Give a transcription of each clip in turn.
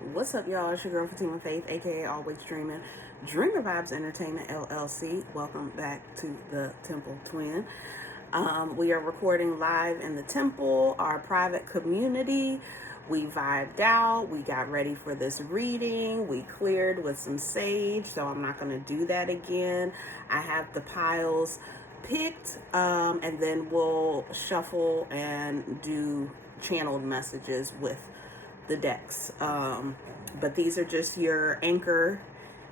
What's up, y'all? It's your girl Fatimah Faith, aka Always Dreaming, Dreamer Vibes Entertainment LLC. Welcome back to the Temple Twin. We are recording live in the temple, our private community. We vibed out. We got ready for this reading. We cleared with some sage, so I'm not going to do that again. I have the piles picked, and then we'll shuffle and do channeled messages with the decks. But these are just your anchor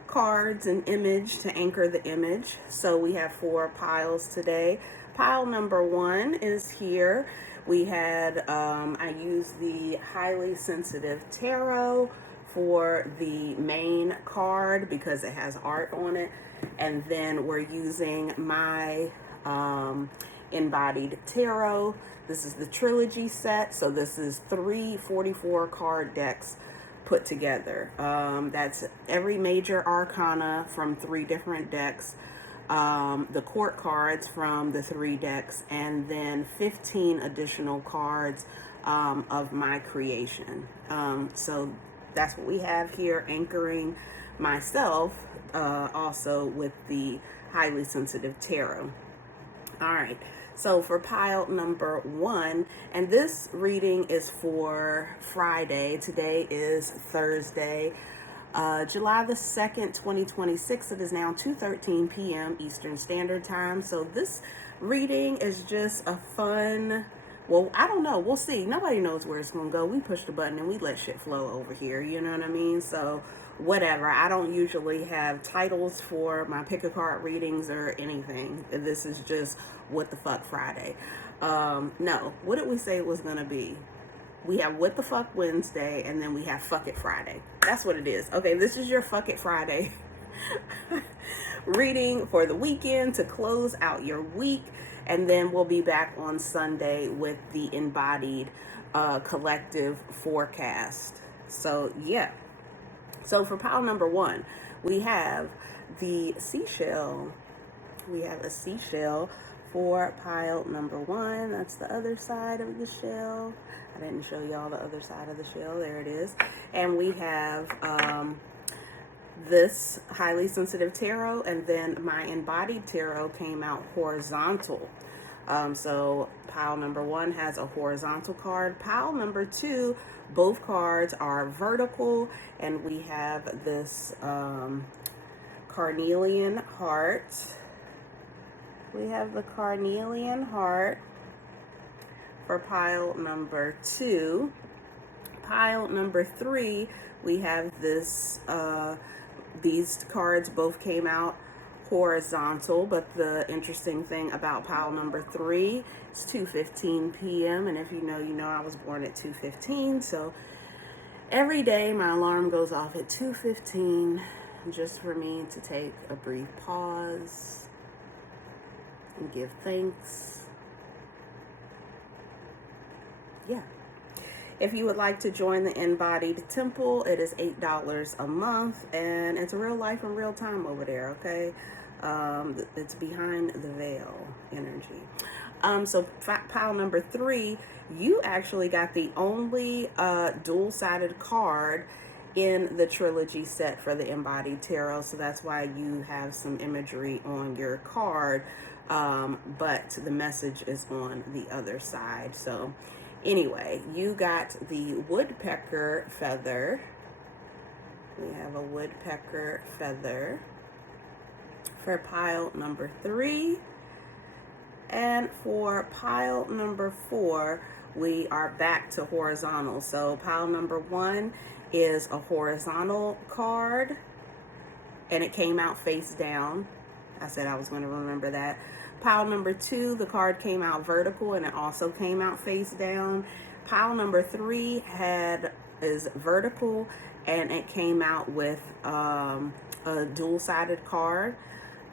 cards and image to anchor the image. So we have 4 piles today. Pile number 1 is here. We had, I used the highly sensitive tarot for the main card because it has art on it. And then we're using my InBodied Tarot. This is the Trilogy set, so this is 3 44 card decks put together. That's every major arcana from 3 different decks, the court cards from the 3 decks, and then 15 additional cards of my creation. So that's what we have here, anchoring myself also with the highly sensitive tarot. All right, so for pile number 1, and this reading is for Friday. Today is Thursday, July the 2nd, 2026. It is now 2:13 p.m. Eastern Standard Time. So this reading is just a fun, well, I don't know. We'll see. Nobody knows where it's going to go. We push the button and we let shit flow over here. You know what I mean? So whatever. I don't usually have titles for my pick a card readings or anything. This is just What the Fuck Friday. No, what did we say it was going to be? We have What the Fuck Wednesday, and then we have Fuck It Friday. That's what it is. Okay, this is your Fuck It Friday reading for the weekend to close out your week. And then we'll be back on Sunday with the InBodied collective forecast. So, yeah. So for pile number 1, we have the seashell. We have a seashell for pile number 1. That's the other side of the shell. I didn't show y'all the other side of the shell. There it is. And we have this highly sensitive tarot, and then my InBodied tarot came out horizontal. So pile number 1 has a horizontal card. Pile number 2, both cards are vertical, and we have this Carnelian heart. We have the Carnelian heart for pile number 2. Pile number 3, we have this, these cards both came out horizontal, but the interesting thing about pile number 3 is 2:15 p.m. and if you know, you know I was born at 2:15, so every day my alarm goes off at 2:15 just for me to take a brief pause and give thanks. Yeah. If you would like to join the InBodied Temple, it is $8 a month, and it's real life and real time over there, okay? It's behind the veil energy. So pile number 3, you actually got the only dual-sided card in the Trilogy set for the InBodied Tarot, so that's why you have some imagery on your card, but the message is on the other side. So anyway, you got the woodpecker feather. We have a woodpecker feather for pile number 3. And for pile number 4, we are back to horizontal. So pile number 1 is a horizontal card, and it came out face down. I said I was going to remember that. Pile number 2, the card came out vertical, and it also came out face down. Pile number 3 is vertical, and it came out with a dual-sided card,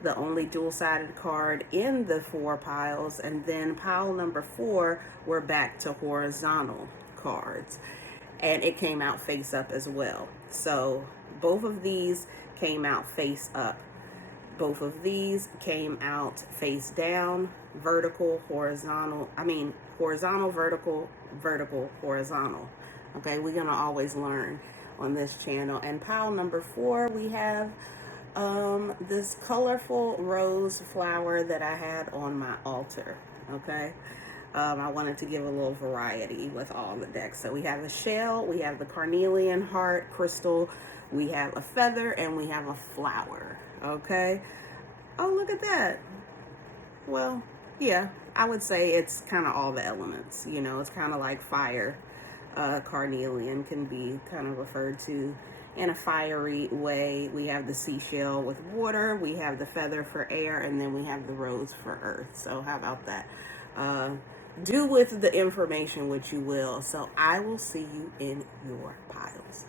the only dual-sided card in the 4 piles. And then pile number 4, we're back to horizontal cards, and it came out face up as well. So both of these came out face up. Both of these came out face down, vertical, horizontal. Horizontal, vertical, vertical, horizontal. Okay, we're going to always learn on this channel. And pile number 4, we have this colorful rose flower that I had on my altar. Okay. I wanted to give a little variety with all the decks. So we have a shell, we have the carnelian heart crystal, we have a feather, and we have a flower. Okay. Oh, look at that. Well, yeah, I would say it's kind of all the elements. You know, it's kind of like fire. Carnelian can be kind of referred to in a fiery way. We have the seashell with water, we have the feather for air, and then we have the rose for earth. So how about that? Do with the information what you will. So I will see you in your piles.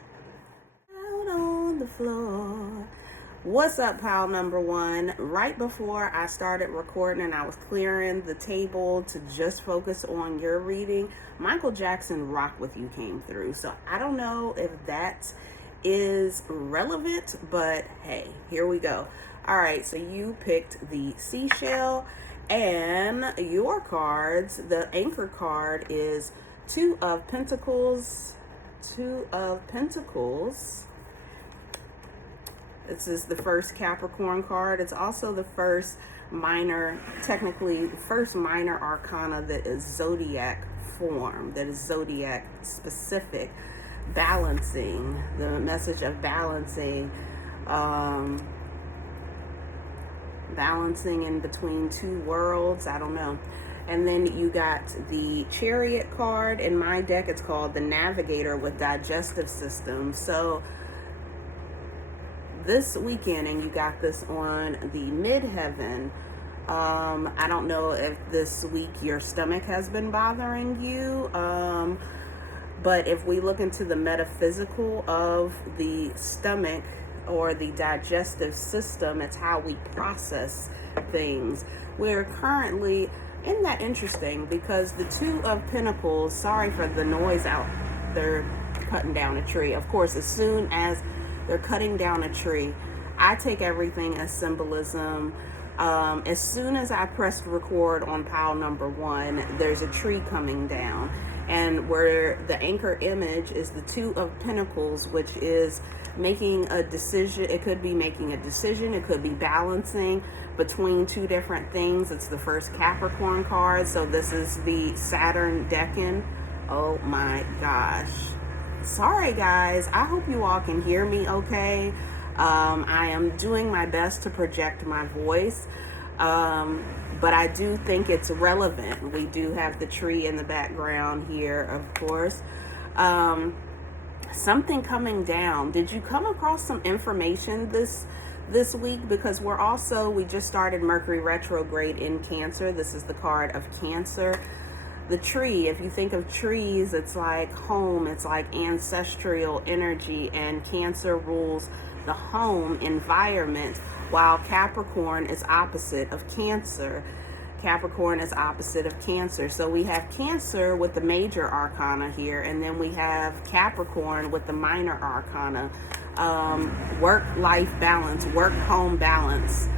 Out on the floor. What's up, pile number 1? Right before I started recording and I was clearing the table to just focus on your reading, Michael Jackson Rock With You came through. So I don't know if that is relevant, but hey, here we go. All right, so you picked the seashell, and your cards, the anchor card is 2 of Pentacles, 2 of Pentacles. This is the first Capricorn card. It's also the first minor, technically first minor arcana that is zodiac form, that is zodiac specific. Balancing, the message of balancing, balancing in between 2 worlds. I don't know. And then you got the Chariot card. In my deck, it's called the Navigator with digestive system. So this weekend, and you got this on the midheaven. I don't know if this week your stomach has been bothering you, but if we look into the metaphysical of the stomach or the digestive system, it's how we process things. We're currently, isn't that interesting? Because the 2 of Pentacles, sorry for the noise out, they're cutting down a tree. Of course, as soon as they're cutting down a tree, I take everything as symbolism. As soon as I pressed record on pile number 1, there's a tree coming down. And where the anchor image is the 2 of Pentacles, which is making a decision. It could be making a decision. It could be balancing between 2 different things. It's the first Capricorn card. So this is the Saturn Decan. Oh my gosh. Sorry guys, I hope you all can hear me okay. I am doing my best to project my voice, but I do think it's relevant. We do have the tree in the background here, of course. Something coming down. Did you come across some information this week? Because we just started Mercury retrograde in Cancer. This is the card of Cancer. The tree, if you think of trees, it's like home, it's like ancestral energy, and Cancer rules the home environment, while Capricorn is opposite of Cancer. Capricorn is opposite of Cancer. So we have Cancer with the major arcana here, and then we have Capricorn with the minor arcana. Work-life balance, work-home balance.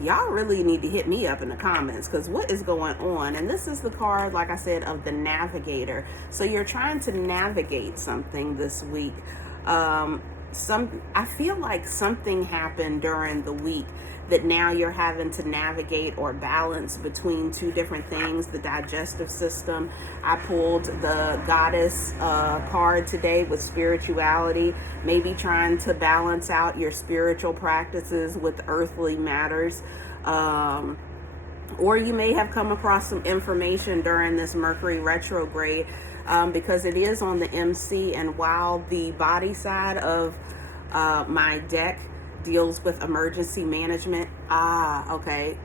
Y'all really need to hit me up in the comments, because what is going on? And this is the card, like I said, of the Navigator. So you're trying to navigate something this week. I feel like something happened during the week that now you're having to navigate or balance between 2 different things. The digestive system. I pulled the Goddess card today with spirituality, maybe trying to balance out your spiritual practices with earthly matters. Or you may have come across some information during this Mercury retrograde, because it is on the MC, and while the body side of my deck deals with emergency management. Okay.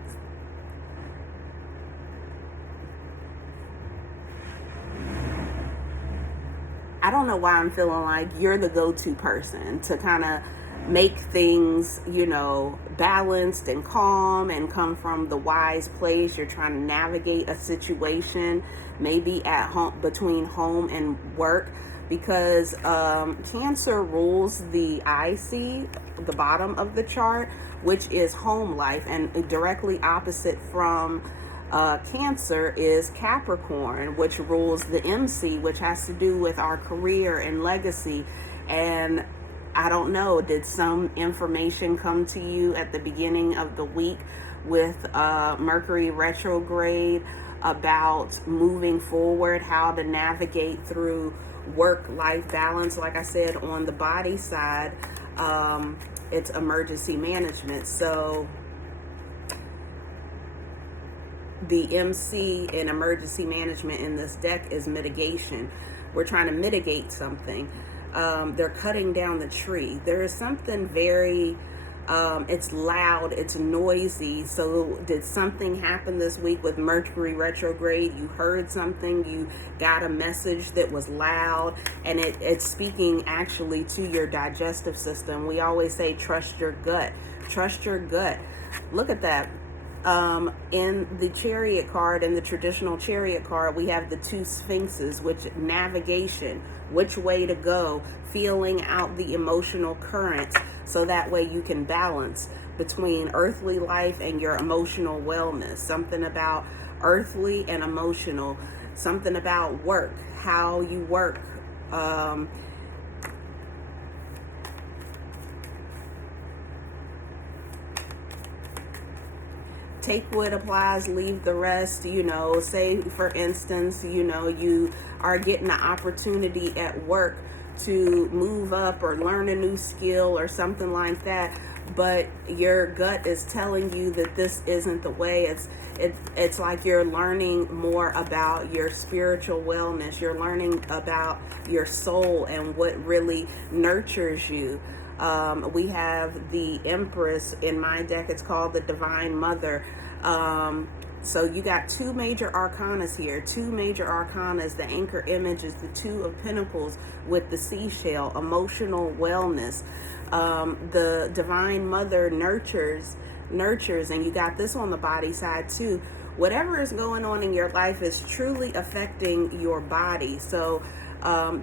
I don't know why I'm feeling like you're the go-to person to kind of make things, balanced and calm and come from the wise place. You're trying to navigate a situation, maybe at home, between home and work, because Cancer rules the IC, the bottom of the chart, which is home life, and directly opposite from Cancer is Capricorn, which rules the MC, which has to do with our career and legacy. And I don't know, did some information come to you at the beginning of the week with Mercury retrograde about moving forward, how to navigate through work-life balance? Like I said, on the body side, it's emergency management. So the MC in emergency management in this deck is mitigation. We're trying to mitigate something. They're cutting down the tree. There is something very, it's loud, it's noisy. So did something happen this week with Mercury retrograde? You heard something, you got a message that was loud, and it's speaking actually to your digestive system. We always say, trust your gut. Trust your gut. Look at that. In the Chariot card, in the traditional Chariot card, we have the two Sphinxes, which navigation, which way to go, feeling out the emotional currents, so that way you can balance between earthly life and your emotional wellness. Something about earthly and emotional, something about work, how you work. Take what applies, leave the rest. Say for instance, you are getting an opportunity at work to move up or learn a new skill or something like that, but your gut is telling you that this isn't the way. It's like you're learning more about your spiritual wellness. You're learning about your soul and what really nurtures you. We have the Empress in my deck. It's called the Divine Mother. So you got two major arcanas here. Two major arcanas. The anchor image is the Two of Pentacles with the seashell, emotional wellness. The Divine Mother nurtures, and you got this on the body side too. Whatever is going on in your life is truly affecting your body. So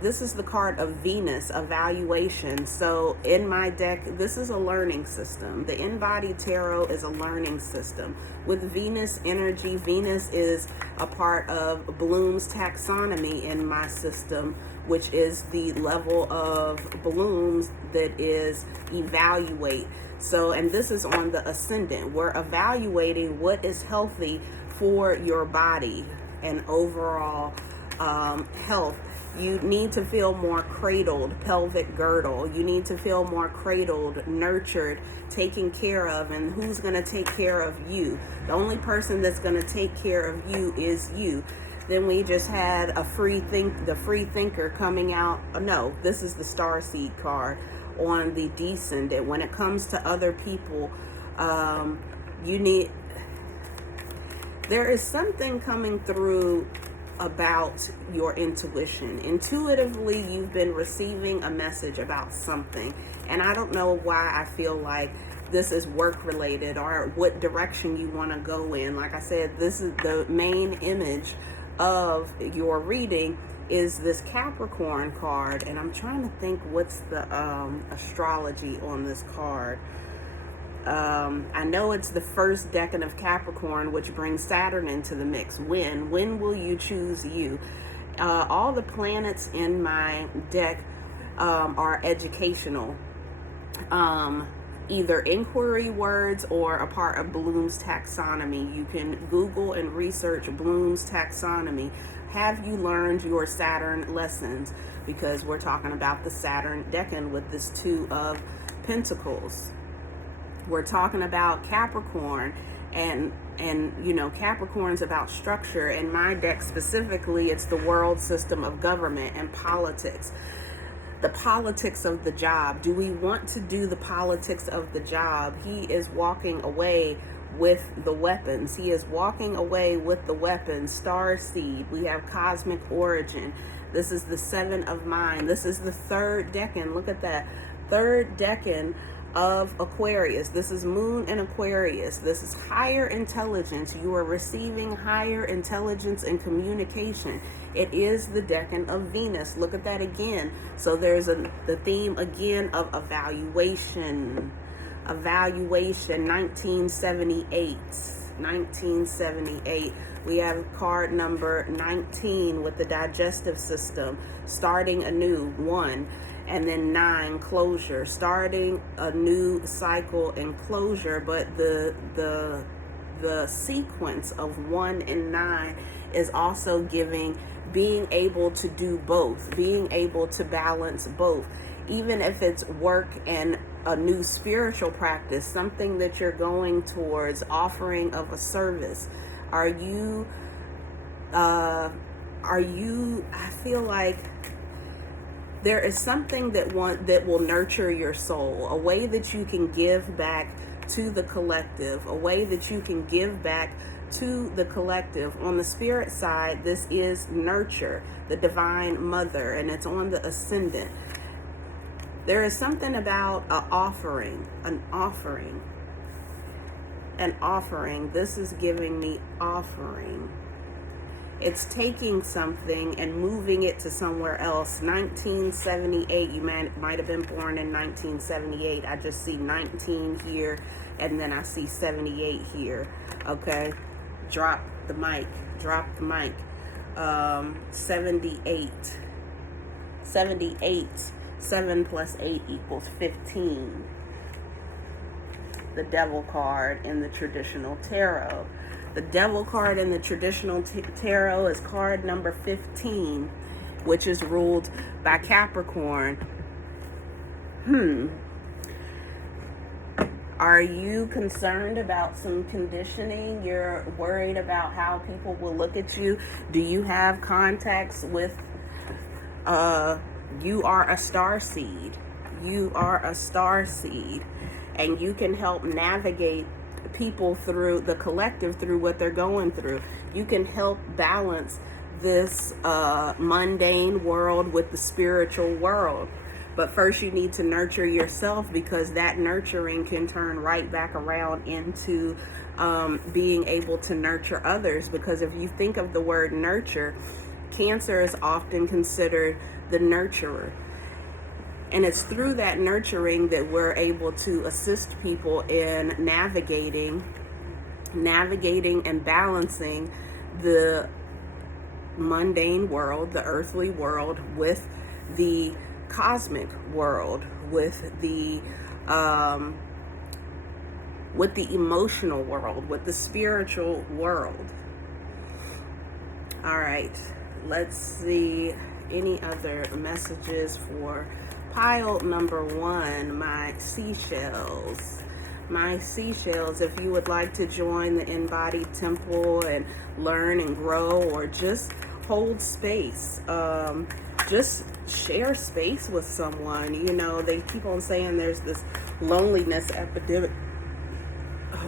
this is the card of Venus, evaluation. So in my deck, this is a learning system. The InBodied Tarot is a learning system. With Venus energy, Venus is a part of Bloom's taxonomy in my system, which is the level of Bloom's that is evaluate. So, and this is on the ascendant. We're evaluating what is healthy for your body and overall health. You need to feel more cradled, pelvic girdle. You need to feel more cradled, nurtured, taken care of. And who's going to take care of you? The only person that's going to take care of you is you. Then we just had the free thinker coming out. No, this is the Starseed card on the descendant. When it comes to other people, there is something coming through about your intuition. Intuitively, you've been receiving a message about something, and I don't know why I feel like this is work related or what direction you want to go in. Like I said, this is the main image of your reading is this Capricorn card, and I'm trying to think what's the astrology on this card. I know it's the first decan of Capricorn, which brings Saturn into the mix. When will you choose you? All the planets in my deck are educational, either inquiry words or a part of Bloom's taxonomy. You can Google and research Bloom's taxonomy. Have you learned your Saturn lessons? Because we're talking about the Saturn decan with this Two of Pentacles. We're talking about Capricorn, and Capricorn's about structure. In my deck specifically, it's the world system of government and politics. The politics of the job. Do we want to do the politics of the job? He is walking away with the weapons. He is walking away with the weapons. Starseed. We have cosmic origin. This is the Seven of Mind. This is the third decan. Look at that. Third decan of Aquarius. This is Moon in Aquarius. This is higher intelligence. You are receiving higher intelligence and communication. It is the decan of Venus. Look at that again. So there's the theme again of evaluation. Evaluation, 1978. 1978. We have card number 19 with the digestive system, starting anew, 1. And then 9, closure, starting a new cycle and closure. But the sequence of 1 and 9 is also giving being able to do both, being able to balance both, even if it's work and a new spiritual practice, something that you're going towards, offering of a service. I feel like there is something that will nurture your soul, a way that you can give back to the collective, a way that you can give back to the collective. On the spirit side, this is nurture, the divine mother, and it's on the ascendant. There is something about an offering. This is giving me offering. It's taking something and moving it to somewhere else. 1978, you might have been born in 1978. I just see 19 here, and then I see 78 here. Okay, drop the mic. 78. 7 plus 8 equals 15. The devil card in the traditional tarot. The devil card in the traditional tarot is card number 15, which is ruled by Capricorn. Are you concerned about some conditioning? You're worried about how people will look at you? Do you have contacts with, you are a star seed. And you can help navigate people through the collective, through what they're going through. You can help balance this mundane world with the spiritual world. But first you need to nurture yourself, because that nurturing can turn right back around into being able to nurture others. Because if you think of the word nurture, Cancer is often considered the nurturer. And it's through that nurturing that we're able to assist people in navigating and balancing the mundane world, the earthly world, with the cosmic world, with the emotional world, with the spiritual world. All right, let's see any other messages for pile number 1, my seashells. My seashells, if you would like to join the InBodied Temple and learn and grow, or just hold space, just share space with someone. You know, they keep on saying there's this loneliness epidemic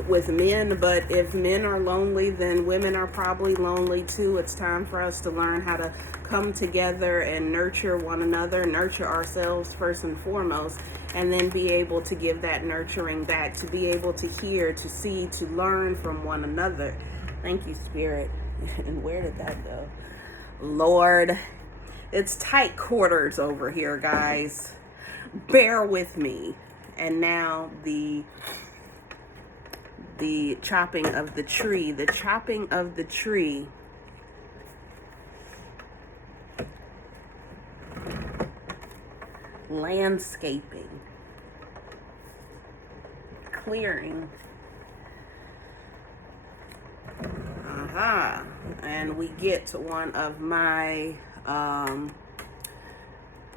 with men, but if men are lonely, then women are probably lonely too. It's time for us to learn how to come together and nurture one another, nurture ourselves first and foremost, and then be able to give that nurturing back, to be able to hear, to see, to learn from one another. Thank you, Spirit. And where did that go? Lord, it's tight quarters over here, guys. Bear with me. And now the chopping of the tree. The chopping of the tree. Landscaping. Clearing. And we get to one of my,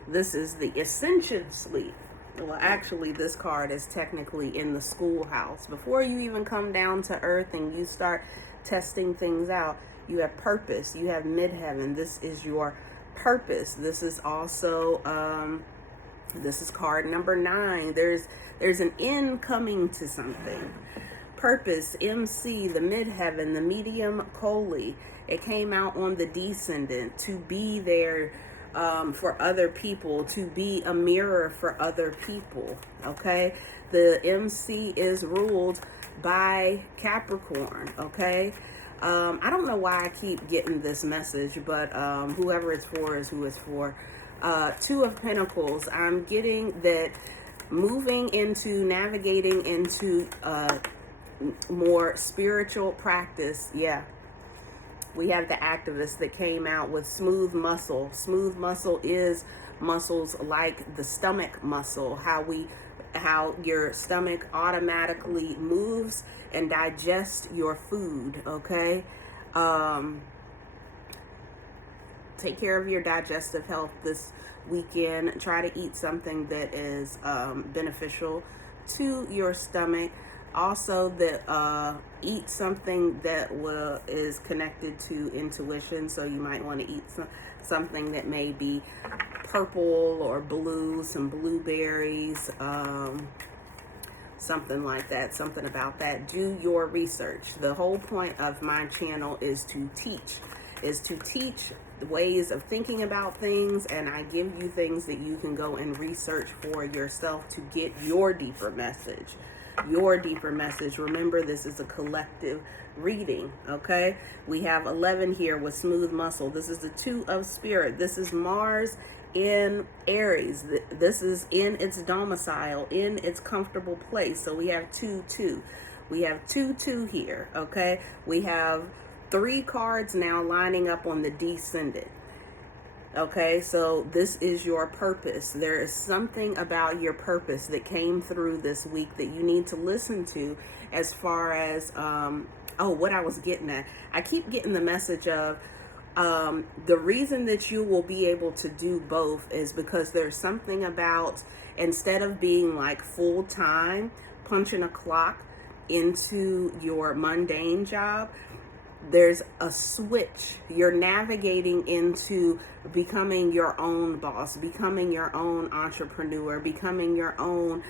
this is the Ascension Sleep. Well, actually, this card is technically in the schoolhouse. Before you even come down to earth and you start testing things out, you have purpose. You have midheaven. This is your purpose. This is also, this is card number 9. There's an end coming to something. Purpose, MC, the midheaven, the medium Coley. It came out on the descendant, to be there for other people, to be a mirror for other people. Okay, the MC is ruled by Capricorn. Okay, I don't know why I keep getting this message, but whoever it's for is who it's for. 2 of Pentacles. I'm getting that moving into, navigating into more spiritual practice. Yeah. We have the activists that came out with smooth muscle. Smooth muscle is muscles like the stomach muscle, how your stomach automatically moves and digests your food, okay? Take care of your digestive health this weekend. Try to eat something that is beneficial to your stomach. Also, eat something that is connected to intuition. So you might want to eat something that may be purple or blue, some blueberries, something like that, something about that. Do your research. The whole point of my channel is to teach ways of thinking about things, and I give you things that you can go and research for yourself to get your deeper message. Remember, this is a collective reading, okay? We have 11 here with smooth muscle. This is the 2 of spirit. This is Mars in Aries. This is in its domicile, in its comfortable place. So we have 2-2. We have 2-2 here, okay? We have 3 cards now lining up on the descendant. Okay, so this is your purpose. There is something about your purpose that came through this week that you need to listen to, as far as, what I was getting at. I keep getting the message of the reason that you will be able to do both is because there's something about, instead of being like full-time, punching a clock into your mundane job, there's a switch. You're navigating into becoming your own boss, becoming your own entrepreneur, becoming your own,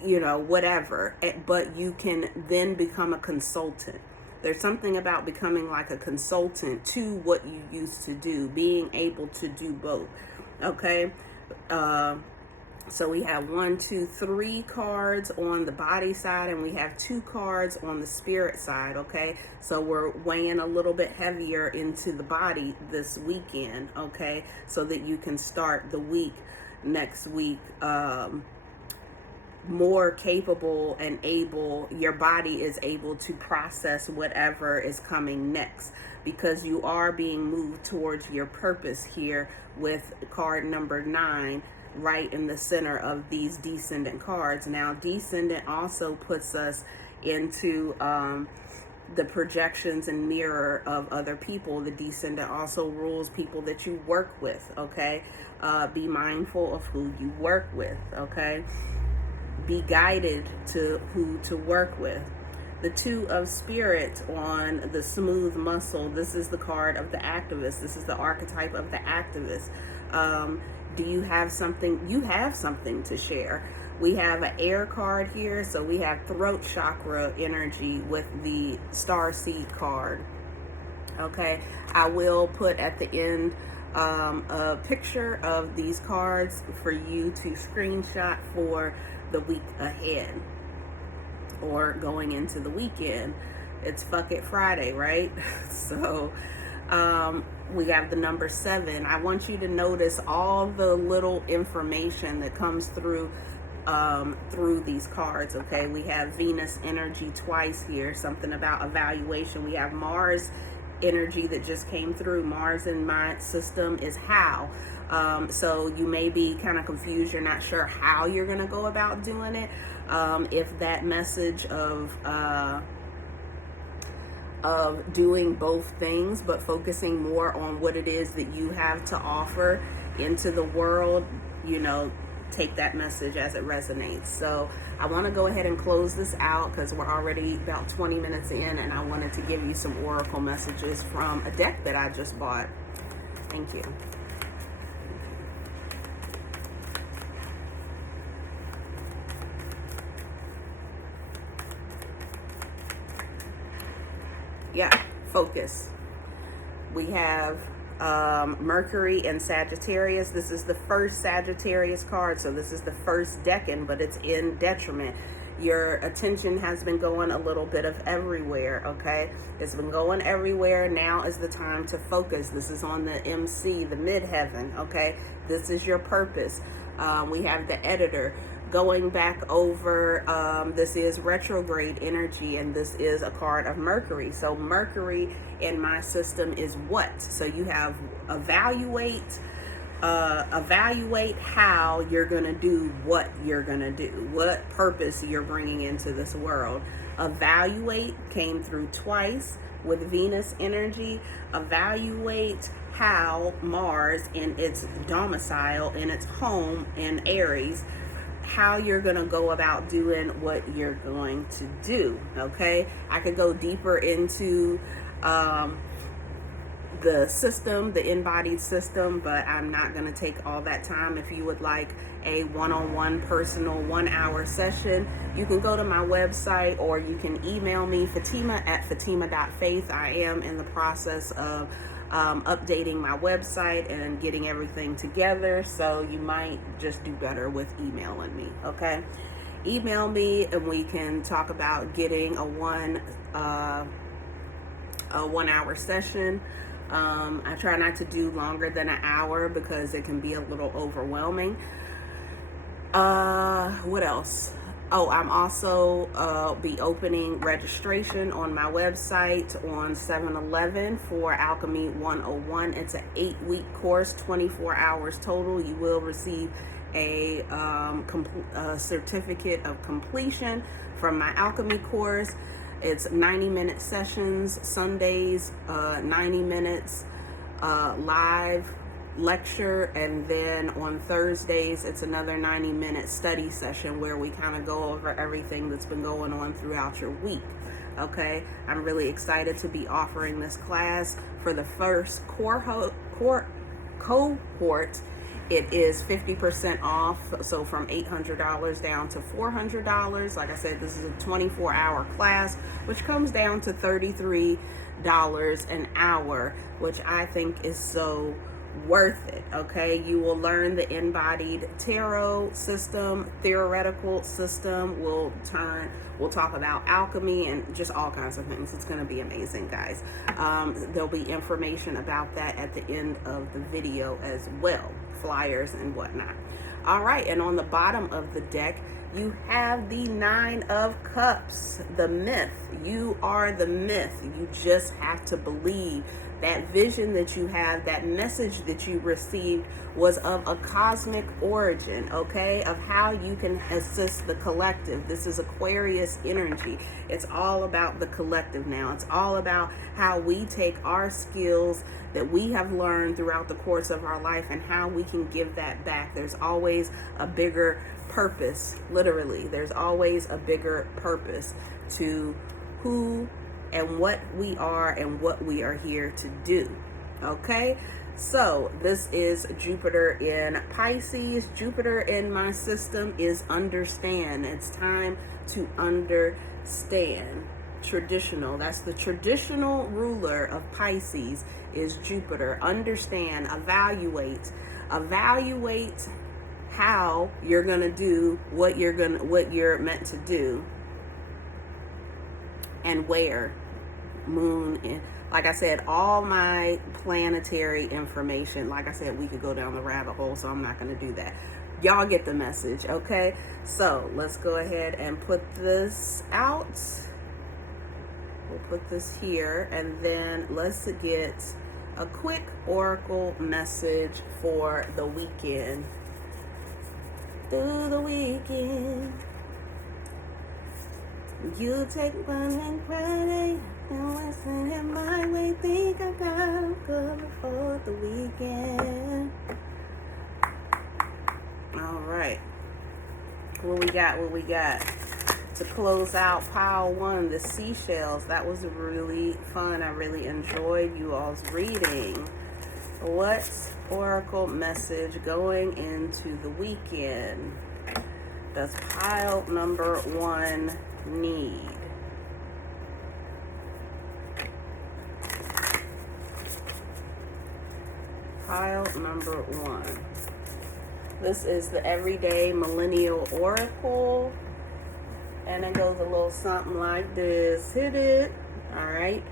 whatever. But you can then become a consultant. There's something about becoming like a consultant to what you used to do, being able to do both. Okay. So we have 1, 2, 3 cards on the body side, and we have 2 cards on the spirit side, okay? So we're weighing a little bit heavier into the body this weekend, okay? So that you can start the week next week more capable and able, your body is able to process whatever is coming next, because you are being moved towards your purpose here with card number 9, right in the center of these descendant cards. Now, descendant also puts us into the projections and mirror of other people. The descendant also rules people that you work with, okay? Be mindful of who you work with, okay? Be guided to who to work with. The 2 of spirit on the smooth muscle. This is the card of the activist. This is the archetype of the activist. Do you have something? You have something to share. We have an air card here, so we have throat chakra energy with the star seed card. Okay, I will put at the end a picture of these cards for you to screenshot for the week ahead or going into the weekend. It's Fuck It Friday, right? So we have the number 7. I want you to notice all the little information that comes through these cards, okay? We have Venus energy twice here, something about evaluation. We have Mars energy that just came through. Mars in my system is how. So you may be kind of confused. You're not sure how you're going to go about doing it. If that message of doing both things, but focusing more on what it is that you have to offer into the world, take that message as it resonates. So I want to go ahead and close this out because we're already about 20 minutes in, and I wanted to give you some oracle messages from a deck that I just bought. Thank you. Yeah, focus. We have Mercury and Sagittarius. This is the first Sagittarius card, so this is the first decan, but it's in detriment. Your attention has been going a little bit of everywhere, okay? It's been going everywhere. Now is the time to focus. This is on the MC, the midheaven, okay? This is your purpose. We have the editor. going back over, this is retrograde energy, and this is a card of Mercury. So Mercury in my system is what? So you have evaluate how you're going to do what you're going to do, what purpose you're bringing into this world. Evaluate came through twice with Venus energy. Evaluate how Mars in its domicile, in its home in Aries, how you're going to go about doing what you're going to do. Okay, I could go deeper into the system, the InBodied system, but I'm not going to take all that time. If you would like a one-on-one personal 1-hour session, you can go to my website, or you can email me, Fatimah@fatimah.faith. I am in the process of updating my website and getting everything together, so you might just do better with emailing me. Okay, email me and we can talk about getting a 1-hour session. I try not to do longer than an hour because it can be a little overwhelming. What else? Oh, I'm also be opening registration on my website on 7/11 for Alchemy 101. It's an 8-week course, 24 hours total. You will receive a certificate of completion from my alchemy course. It's 90-minute sessions, Sundays, 90 minutes live lecture, and then on Thursdays it's another 90-minute study session where we kind of go over everything that's been going on throughout your week. Okay, I'm really excited to be offering this class for the first cohort. It is 50% off, so from $800 down to $400. Like I said, this is a 24-hour class, which comes down to $33 an hour, which I think is so worth it. Okay, you will learn the InBodied Tarot system, theoretical system. We'll talk about alchemy and just all kinds of things. It's going to be amazing, guys. There'll be information about that at the end of the video as well, flyers and whatnot. All right, and on the bottom of the deck you have the 9 of Cups, the myth. You are the myth. You just have to believe. That vision that you have, that message that you received was of a cosmic origin, okay, of how you can assist the collective. This is Aquarius energy. It's all about the collective now. It's all about how we take our skills that we have learned throughout the course of our life and how we can give that back. There's always a bigger purpose, literally. There's always a bigger purpose to who and what we are and what we are here to do. Okay, so this is Jupiter in Pisces. Jupiter in my system is understand. It's time to understand. Traditional, that's the traditional ruler of Pisces, is Jupiter. Understand, evaluate how you're gonna do what you're meant to do, and where. Moon, and like I said, all my planetary information, like I said, we could go down the rabbit hole, so I'm not going to do that. Y'all get the message. Okay, so let's go ahead and put this out. We'll put this here, and then let's get a quick oracle message for the weekend. Through the weekend, you take one Friday and listen in my way. Think I got good before the weekend. All right, what we got to close out pile 1, the seashells. That was really fun. I really enjoyed you all's reading. What oracle message going into the weekend does pile number 1 need? Pile number 1. This is the Everyday Millennial Oracle, and it goes a little something like this. Hit it. All right,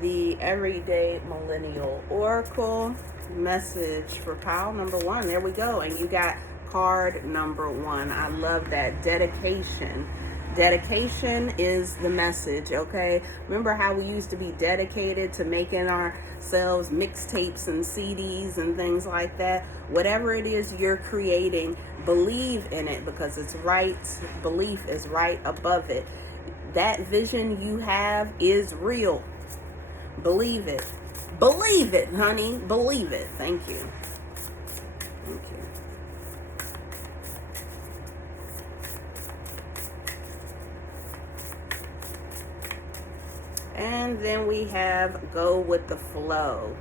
the Everyday Millennial Oracle message for pile number 1. There we go. And you got Card number 1. I love that. Dedication. Dedication is the message, okay? Remember how we used to be dedicated to making ourselves mixtapes and CDs and things like that? Whatever it is you're creating, believe in it, because it's right. Belief is right above it. That vision you have is real. Believe it. Believe it, honey. Believe it. Thank you. Thank you. And then we have go with the flow.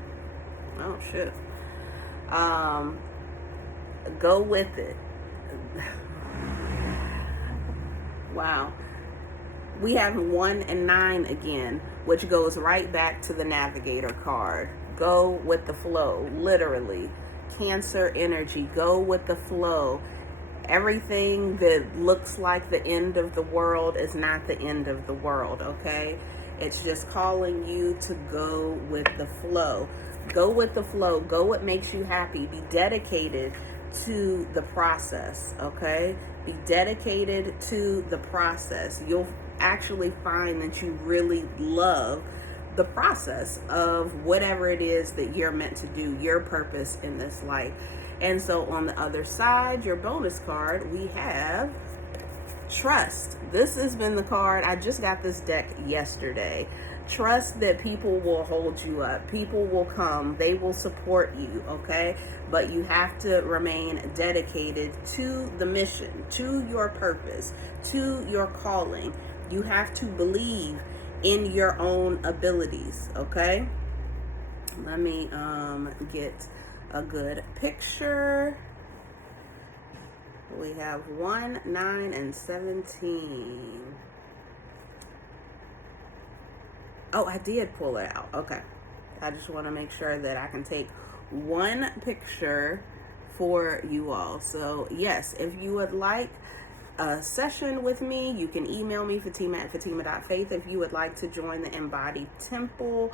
Oh, shit. Go with it. Wow. We have 1 and 9 again, which goes right back to the Navigator card. Go with the flow, literally. Cancer energy, go with the flow. Everything that looks like the end of the world is not the end of the world, okay? It's just calling you to go with the flow. Go with the flow. Go what makes you happy. Be dedicated to the process, okay? Be dedicated to the process. You'll actually find that you really love the process of whatever it is that you're meant to do, your purpose in this life. And so on the other side, your bonus card, we have trust. This has been the card. I just got this deck yesterday. Trust that people will hold you up. People will come. They will support you, okay? But you have to remain dedicated to the mission, to your purpose, to your calling. You have to believe in your own abilities, okay? Let me get a good picture. We have 1, 9, and 17. Oh, I did pull it out. Okay. I just want to make sure that I can take one picture for you all. So, yes, if you would like a session with me, you can email me, Fatimah@Fatimah.Faith, if you would like to join the InBodied Temple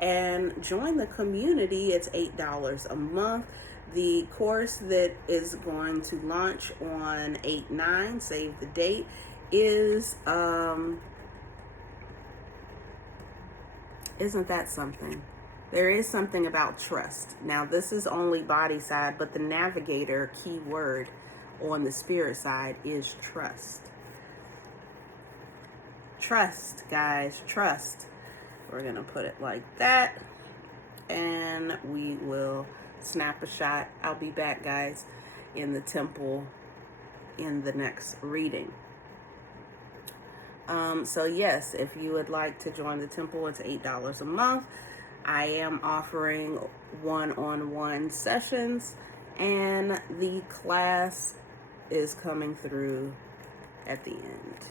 and join the community. It's $8 a month. The course that is going to launch on 8/9, save the date, is isn't that something? There is something about trust. Now, this is only body side, but the navigator keyword on the spirit side is trust. Trust, guys, trust. We're going to put it like that, and we will snap a shot. I'll be back, guys, in the temple in the next reading. So yes, if you would like to join the temple, it's $8 a month. I am offering one-on-one sessions, and the class is coming through at the end.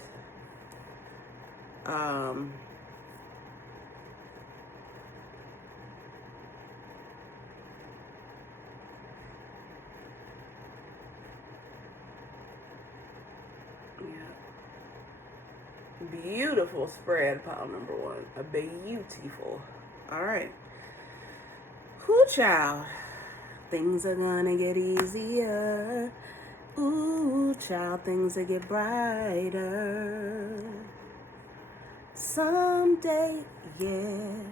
Beautiful spread, pile number 1. A beautiful. All right. Whoo, child. Things are gonna get easier. Ooh, child, things will get brighter. Someday, yeah,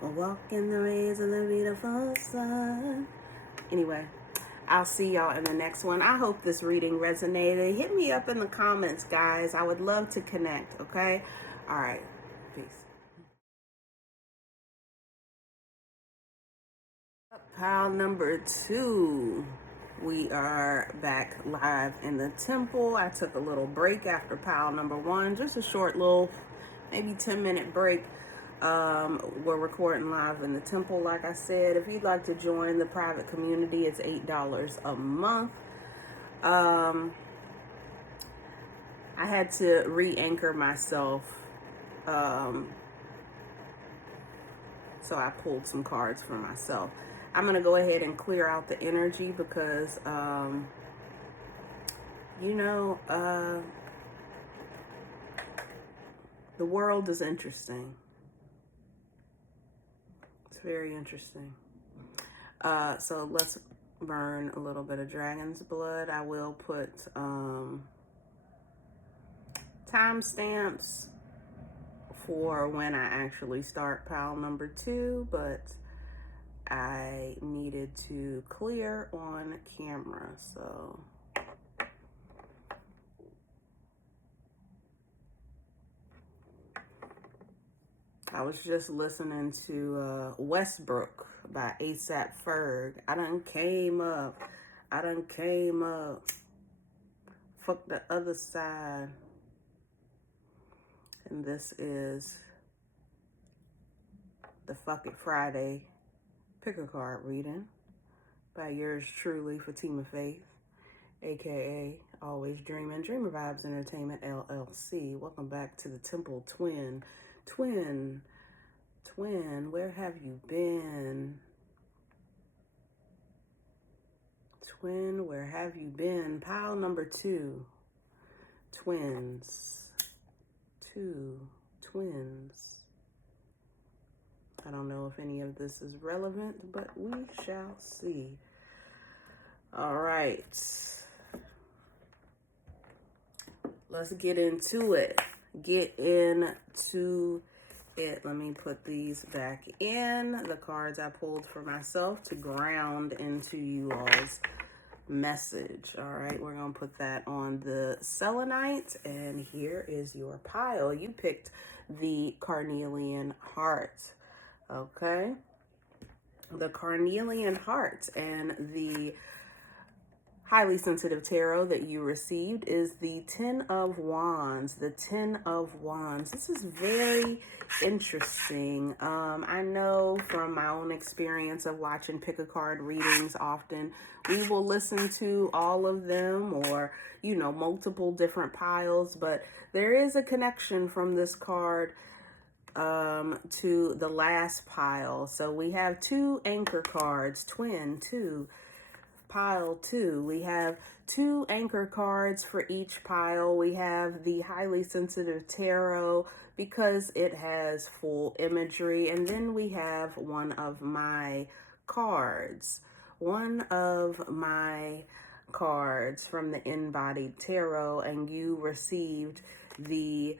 we'll walk in the rays of the beautiful sun. Anyway, I'll see y'all in the next one. I hope this reading resonated. Hit me up in the comments, guys. I would love to connect, okay? All right. Peace. Pile number 2. We are back live in the temple. I took a little break after pile number 1. Just a short little, maybe 10-minute break. We're recording live in the temple, like I said. If you'd like to join the private community, it's $8 a month. I had to re-anchor myself, so I pulled some cards for myself. I'm going to go ahead and clear out the energy because, the world is interesting. It's very interesting. So let's burn a little bit of dragon's blood. I will put timestamps for when I actually start pile number 2, but I needed to clear on camera, so I was just listening to Westbrook by A$AP Ferg. I done came up. Fuck the other side. And this is the Fuck It Friday pick a card reading by yours truly, Fatimah Faith, aka Always Dreaming, Dreamer Vibes Entertainment LLC. Welcome back to the Temple. Twin, where have you been? Twin, where have you been? Pile number 2, twins. 2 twins. I don't know if any of this is relevant, but we shall see. All right. Let's get into it. Let me put these back in, the cards I pulled for myself, to ground into you all's message. All right, we're gonna put that on the selenite, and here is your pile. You picked the Carnelian heart. Okay, the Carnelian heart, and the highly sensitive tarot that you received is the 10 of Wands. The 10 of Wands. This is very interesting. I know from my own experience of watching pick a card readings, often we will listen to all of them, or multiple different piles, but there is a connection from this card to the last pile. So we have 2 anchor cards, twin 2, pile 2. We have 2 anchor cards for each pile. We have the highly sensitive tarot because it has full imagery, and then we have one of my cards from the InBodied Tarot, and you received the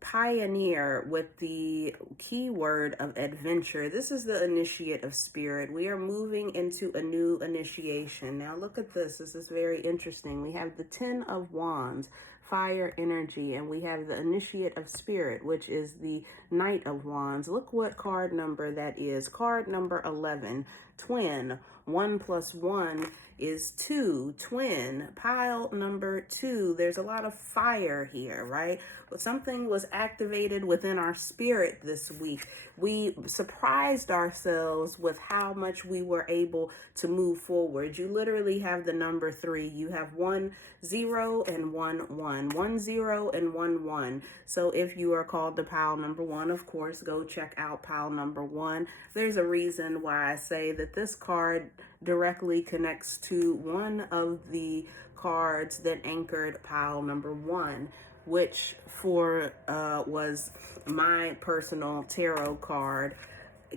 Pioneer with the keyword of adventure. This is the initiate of spirit. We are moving into a new initiation. Now look at this. This is very interesting. We have the 10 of Wands, fire energy, and we have the initiate of spirit, which is the Knight of Wands. Look what card number that is. Card number 11, twin. 1 + 1 is 2, twin, pile number 2. There's a lot of fire here, right? But something was activated within our spirit this week. We surprised ourselves with how much we were able to move forward. You literally have the number 3. You have 1 0 and 1 1, 1 0 and 1 1. So if you are called to pile number 1, of course, go check out pile number 1. There's a reason why I say that this card directly connects to one of the cards that anchored pile number 1, which was my personal tarot card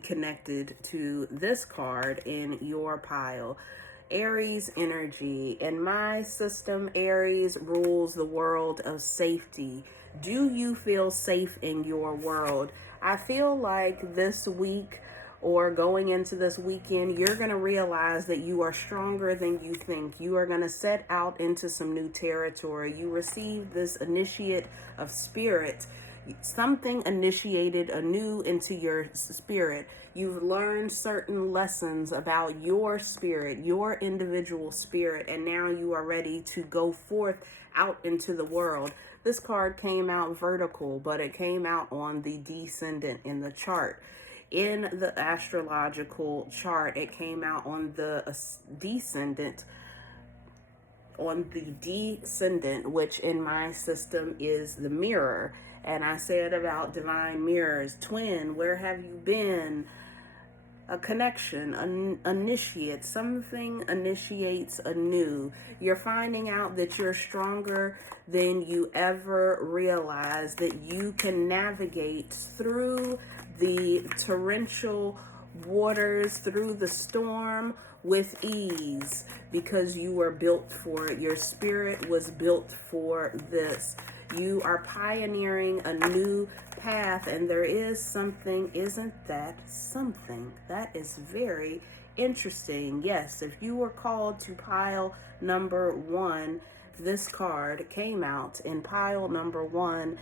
connected to this card in your pile. Aries energy. In my system, Aries rules the world of safety. Do you feel safe in your world? I feel like this week, or going into this weekend, you're going to realize that you are stronger than you think. You are going to set out into some new territory. You received this initiate of spirit. Something initiated anew into your spirit. You've learned certain lessons about your spirit, your individual spirit, and now you are ready to go forth out into the world. This card came out vertical, but it came out on the descendant in the chart. In the astrological chart, it came out on the descendant, which in my system is the mirror. And I said about divine mirrors, twin, where have you been? A connection, an initiate, something initiates anew. You're finding out that you're stronger than you ever realized, that you can navigate through the torrential waters, through the storm, with ease because you were built for it. Your spirit was built for this. You are pioneering a new path, and there is something, isn't that something? That is very interesting. Yes, if you were called to pile number 1, this card came out in pile number 1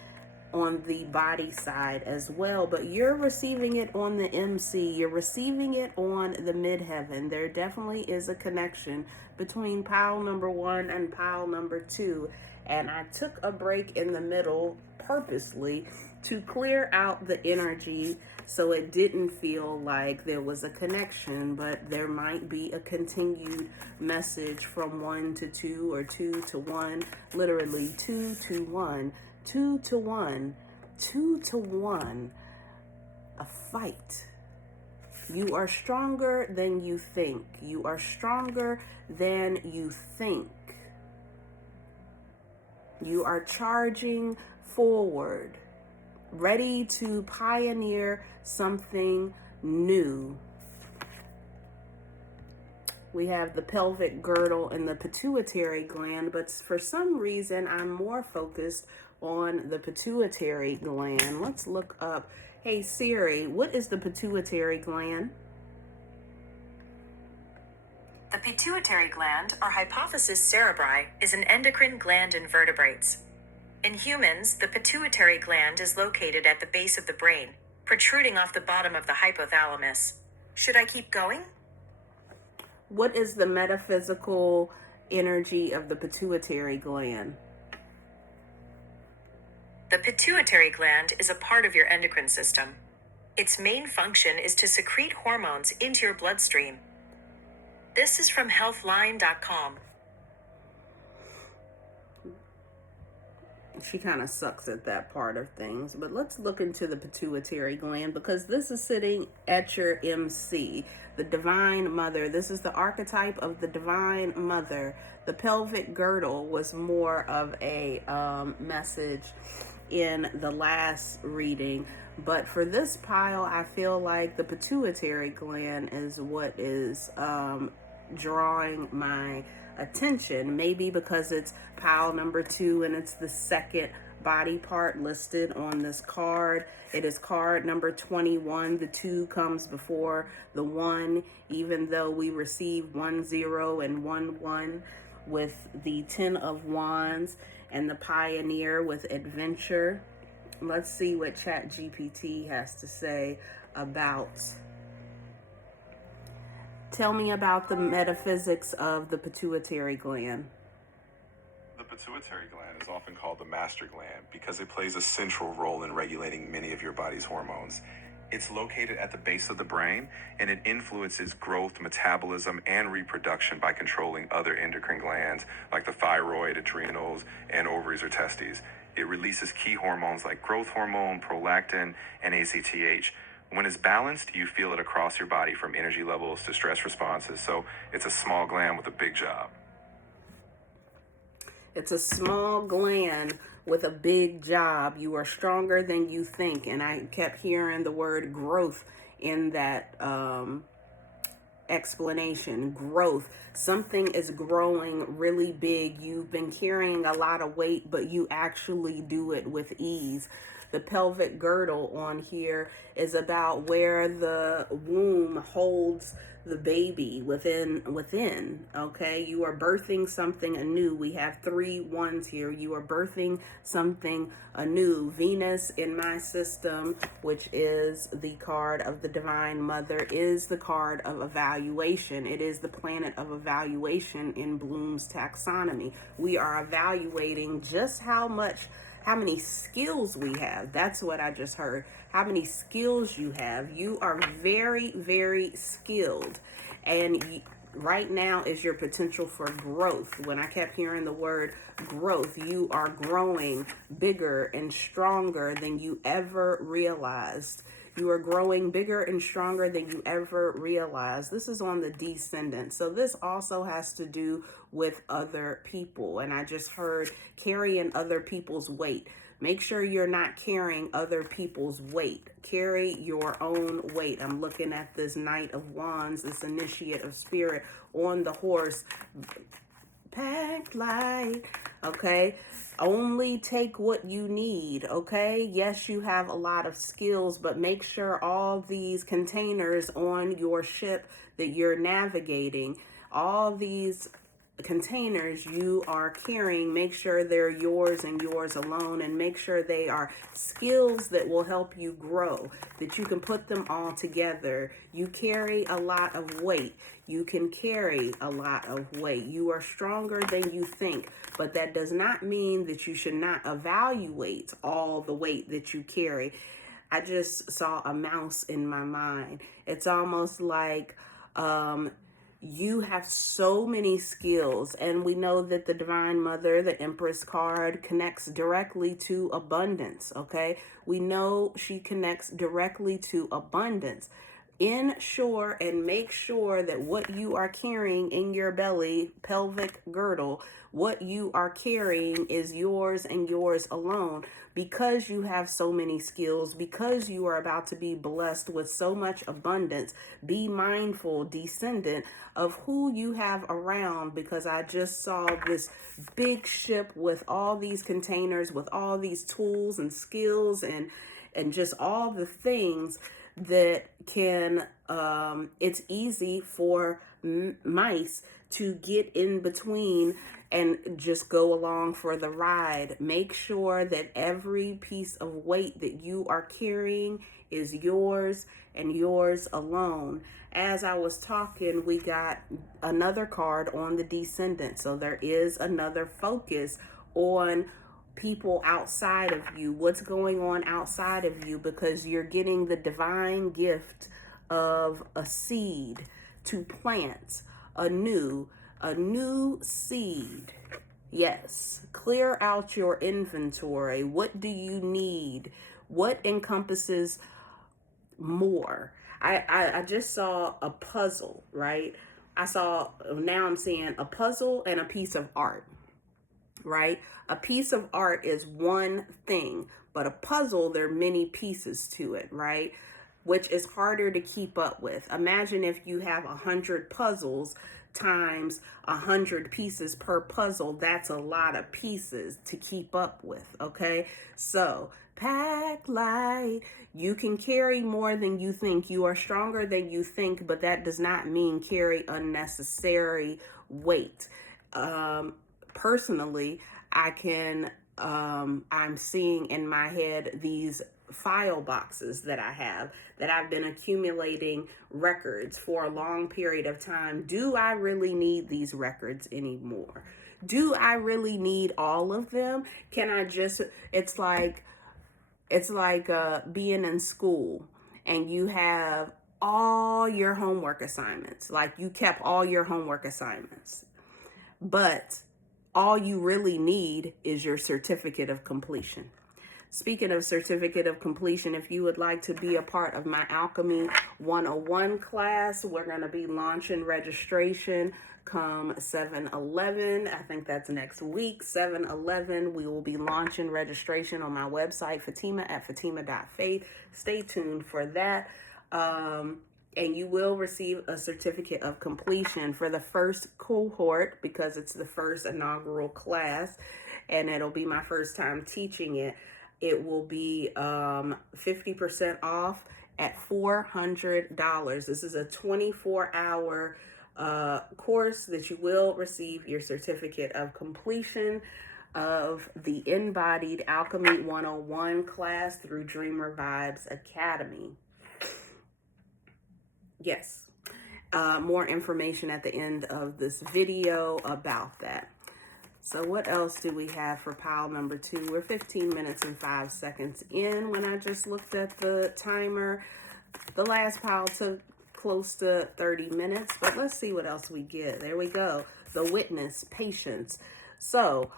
on the body side as well, but you're receiving it on the MC. You're receiving it on the midheaven. There definitely is a connection between pile number 1 and pile number 2, and I took a break in the middle purposely to clear out the energy so it didn't feel like there was a connection, but there might be a continued message from 1 to 2 or 2 to 1, literally 2 to 1. 2 to 1, 2 to 1, a fight. You are stronger than you think. You are stronger than you think. You are charging forward, ready to pioneer something new. We have the pelvic girdle and the pituitary gland, but for some reason I'm more focused on the pituitary gland. Let's look up, hey Siri, what is the pituitary gland? The pituitary gland, or hypophysis cerebri, is an endocrine gland in vertebrates. In humans, the pituitary gland is located at the base of the brain, protruding off the bottom of the hypothalamus. Should I keep going? What is the metaphysical energy of the pituitary gland? The pituitary gland is a part of your endocrine system. Its main function is to secrete hormones into your bloodstream. This is from healthline.com. She kind of sucks at that part of things, but let's look into the pituitary gland because this is sitting at your MC, the divine mother. This is the archetype of the divine mother. The pelvic girdle was more of a message in the last reading, but for this pile I feel like the pituitary gland is what is drawing my attention, maybe because it's pile number 2 and it's the second body part listed on this card. It is card number 21. The 2 comes before the 1, even though we received 1 0 and 1 1 with the 10 of Wands and the pioneer with adventure. Let's see what ChatGPT has to say about. Tell me about the metaphysics of the pituitary gland. The pituitary gland is often called the master gland because it plays a central role in regulating many of your body's hormones. It's located at the base of the brain, and it influences growth, metabolism, and reproduction by controlling other endocrine glands like the thyroid, adrenals, and ovaries or testes. It releases key hormones like growth hormone, prolactin, and ACTH. When it's balanced, you feel it across your body from energy levels to stress responses. So it's a small gland with a big job. It's a small gland with a big job. You are stronger than you think. And I kept hearing the word growth in that explanation. Growth. Something is growing really big. You've been carrying a lot of weight, but you actually do it with ease. The pelvic girdle on here is about where the womb holds the baby within, okay? You are birthing something anew. We have 3 1s here. You are birthing something anew. Venus in my system, which is the card of the Divine Mother, is the card of evaluation. It is the planet of evaluation in Bloom's taxonomy. We are evaluating just how many skills we have. That's what I just heard. How many skills you have. You are very, very skilled. And right now is your potential for growth. When I kept hearing the word growth, you are growing bigger and stronger than you ever realized. You are growing bigger and stronger than you ever realized. This is on the descendant. So this also has to do with other people. And I just heard carrying other people's weight. Make sure you're not carrying other people's weight. Carry your own weight. I'm looking at this Knight of Wands, this initiate of spirit on the horse. Pack light, okay? Only take what you need, okay? Yes, you have a lot of skills, but make sure all these containers on your ship that you're navigating, all these containers you are carrying, make sure they're yours and yours alone, and make sure they are skills that will help you grow, that you can put them all together. You carry a lot of weight. You can carry a lot of weight. You are stronger than you think, but that does not mean that you should not evaluate all the weight that you carry. I just saw a mouse in my mind. It's almost like you have so many skills, and we know that the Divine Mother, the Empress card, connects directly to abundance, okay? We know she connects directly to abundance. Ensure and make sure that what you are carrying in your belly, pelvic girdle, what you are carrying is yours and yours alone, because you have so many skills, because you are about to be blessed with so much abundance. Be mindful, descendant, of who you have around, because I just saw this big ship with all these containers, with all these tools and skills and just all the things that can, it's easy for mice to get in between and just go along for the ride. Make sure that every piece of weight that you are carrying is yours and yours alone. As I was talking, we got another card on the descendant. So there is another focus on people outside of you, what's going on outside of you, because you're getting the divine gift of a seed to plant anew, a new seed. Yes, clear out your inventory. What do you need? What encompasses more? I just saw a puzzle, right? Now I'm seeing a puzzle and a piece of art, right? A piece of art is one thing, but a puzzle, there are many pieces to it, right? Which is harder to keep up with. Imagine if you have 100 puzzles times 100 pieces per puzzle. That's a lot of pieces to keep up with, okay? So pack light. You can carry more than you think. You are stronger than you think, but that does not mean carry unnecessary weight. Personally, I'm seeing in my head these file boxes that I have, that I've been accumulating records for a long period of time. Do I really need these records anymore? Do I really need all of them? Can I just, it's like being in school and you have all your homework assignments, like you kept all your homework assignments, but all you really need is your certificate of completion. Speaking of certificate of completion, if you would like to be a part of my Alchemy 101 class, we're going to be launching registration come 7/11. I think that's next week, 7/11. We will be launching registration on my website, Fatimah at Fatimah.faith. Stay tuned for that. And you will receive a certificate of completion for the first cohort, because it's the first inaugural class and it'll be my first time teaching it. It will be 50% off at $400. This is a 24-hour course that you will receive your certificate of completion of the InBodied Alchemy 101 class through Dreamer Vibes Academy. Yes, more information at the end of this video about that. So what else do we have for pile number 2? We're 15 minutes and 5 seconds in when I just looked at the timer. The last pile took close to 30 minutes, but let's see what else we get. There we go. The Witness, Patience. So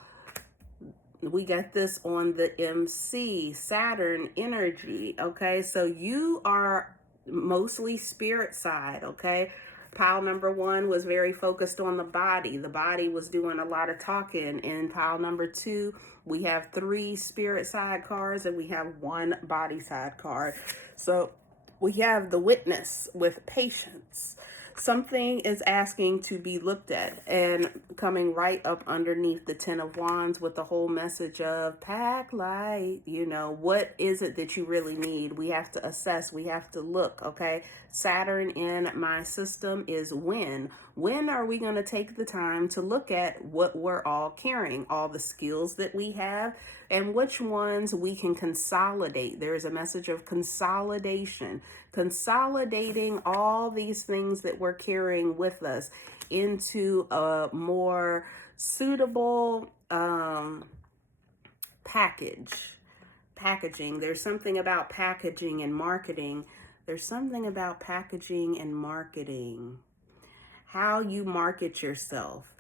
we got this on the MC, Saturn energy, okay? So you are mostly spirit side, okay? Pile number 1 was very focused on the body. The body was doing a lot of talking. In pile number 2, we have 3 spirit side cards and we have 1 body side card. So we have the witness with patience. Something is asking to be looked at, and coming right up underneath the 10 of Wands with the whole message of pack light. You know, what is it that you really need? We have to assess, we have to look, okay? Saturn in my system is when. When are we going to take the time to look at what we're all carrying, all the skills that we have, and which ones we can consolidate? There's a message of consolidation, consolidating all these things that we're carrying with us into a more suitable packaging. There's something about packaging and marketing. There's something about packaging and marketing. How you market yourself.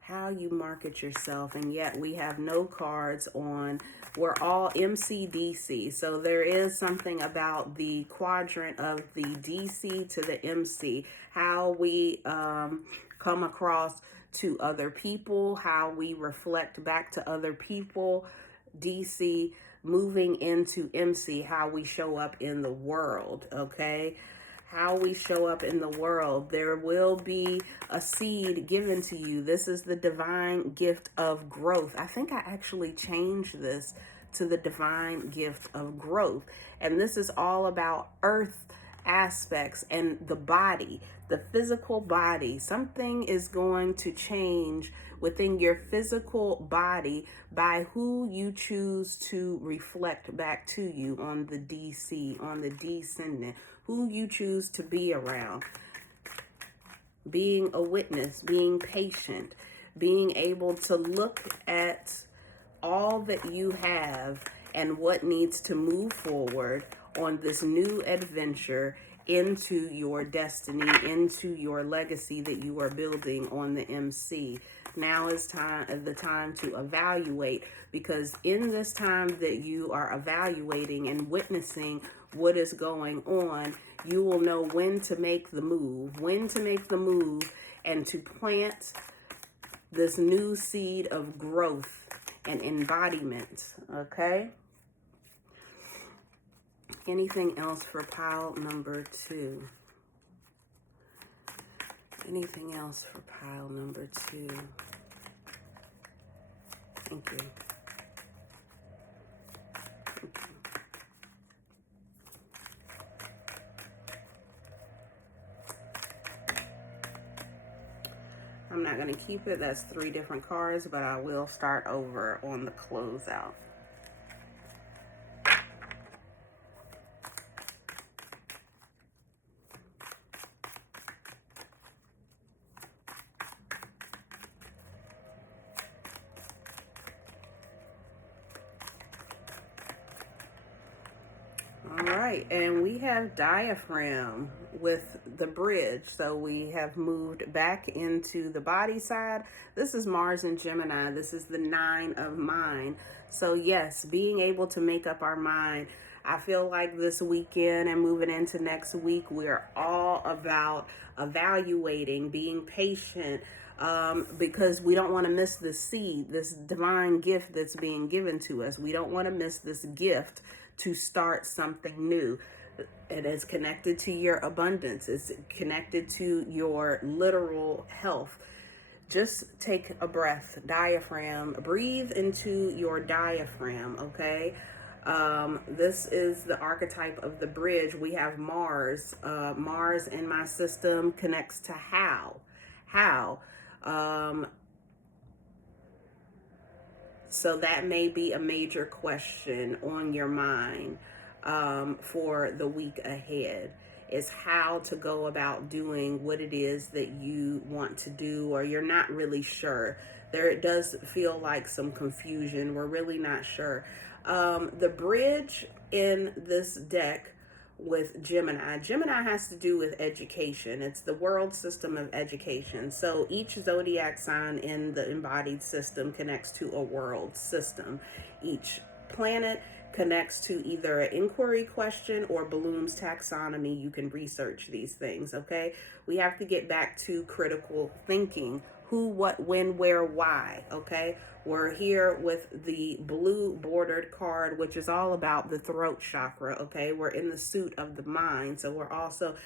How you market yourself. And yet we have no cards on. We're all MC/DC. So there is something about the quadrant of the DC to the MC. How we come across to other people. How we reflect back to other people. DC moving into MC. How we show up in the world. Okay. How we show up in the world. There will be a seed given to you. This is the divine gift of growth. I think I actually changed this to the divine gift of growth. And this is all about earth aspects and the body, the physical body. Something is going to change within your physical body by who you choose to reflect back to you on the DC, on the descendant, who you choose to be around. Being a witness, being patient, being able to look at all that you have and what needs to move forward on this new adventure into your destiny, into your legacy that you are building on the MC. Now is the time to evaluate, because in this time that you are evaluating and witnessing what is going on, you will know when to make the move, and to plant this new seed of growth and embodiment, okay? Anything else for pile number 2? Anything else for pile number 2? Thank you. I'm not going to keep it. That's 3 different cards, but I will start over on the closeout. And we have diaphragm with the bridge. So we have moved back into the body side. This is Mars and Gemini. This is the 9 of mind. So yes, being able to make up our mind. I feel like this weekend and moving into next week, we're all about evaluating, being patient, because we don't want to miss the seed, this divine gift that's being given to us. We don't want to miss this gift to start something new. It is connected to your abundance. It's connected to your literal health. Just take a breath. Diaphragm. Breathe into your diaphragm, okay? This is the archetype of the bridge. We have Mars. Mars in my system connects to how. So that may be a major question on your mind for the week ahead, is how to go about doing what it is that you want to do, or you're not really sure. There does feel like some confusion. We're really not sure. The bridge in this deck with Gemini. Gemini has to do with education. It's the world system of education. So each zodiac sign in the embodied system connects to a world system. Each planet connects to either an inquiry question or Bloom's taxonomy. You can research these things, okay? We have to get back to critical thinking. Who, what, when, where, why, okay? We're here with the blue bordered card, which is all about the throat chakra, okay? We're in the suit of the mind, so we're also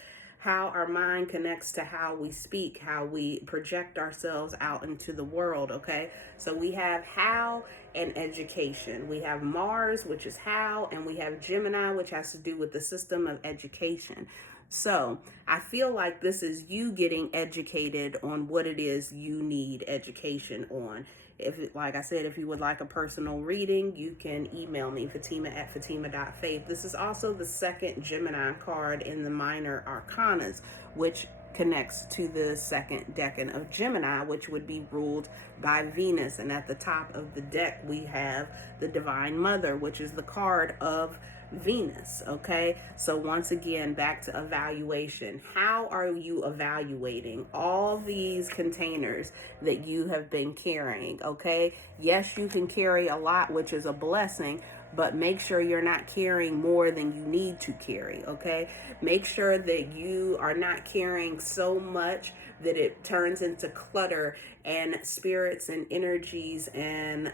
how our mind connects to how we speak, how we project ourselves out into the world, okay? So we have how and education. We have Mars, which is how, and we have Gemini, which has to do with the system of education. So I feel like this is you getting educated on what it is you need education on. If, like I said, if you would like a personal reading, you can email me, Fatimah@Fatimah.Faith. This is also the second Gemini card in the minor arcanas, which connects to the second decan of Gemini, which would be ruled by Venus. And at the top of the deck, we have the Divine Mother, which is the card of Venus, okay? So once again, back to evaluation. How are you evaluating all these containers that you have been carrying, okay? Yes, you can carry a lot, which is a blessing, but make sure you're not carrying more than you need to carry, okay? Make sure that you are not carrying so much that it turns into clutter and spirits and energies and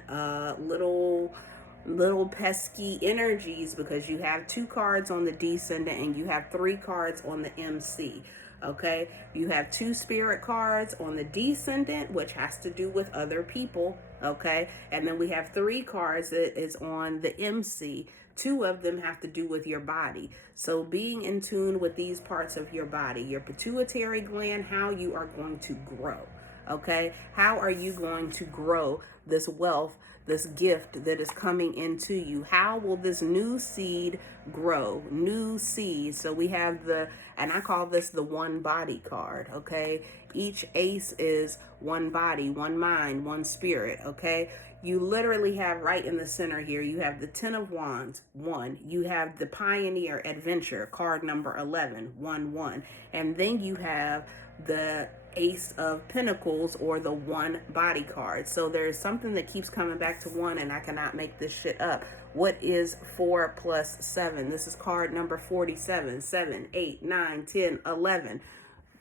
little pesky energies, because you have 2 cards on the descendant and you have 3 cards on the MC. Okay, you have 2 spirit cards on the descendant, which has to do with other people. Okay, and then we have 3 cards that is on the MC. 2 of them have to do with your body. So being in tune with these parts of your body, your pituitary gland, how you are going to grow. Okay, how are you going to grow this wealth, this gift that is coming into you? How will this new seed grow? New seed. So we have and I call this the one body card, okay? Each ace is one body, one mind, one spirit, okay? You literally have right in the center here, you have the 10 of Wands, 1. You have the Pioneer Adventure, card number 11, 1. And then you have the Ace of Pentacles, or the one body card. So there's something that keeps coming back to 1, and I cannot make this shit up. What is 4 plus 7? This is card number 47. 7, 8, 9, 10, 11.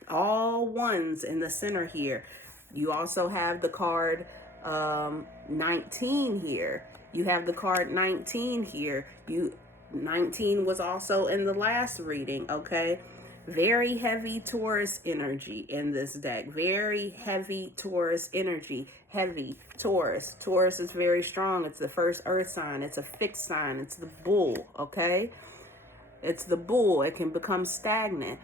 All ones in the center here. You also have the card 19 here. You have the card 19 here. 19 was also in the last reading, okay? Very heavy Taurus energy in this deck. Very heavy Taurus energy. Heavy Taurus. Taurus is very strong. It's the first earth sign. It's a fixed sign. It's the bull, okay? It's the bull. It can become stagnant.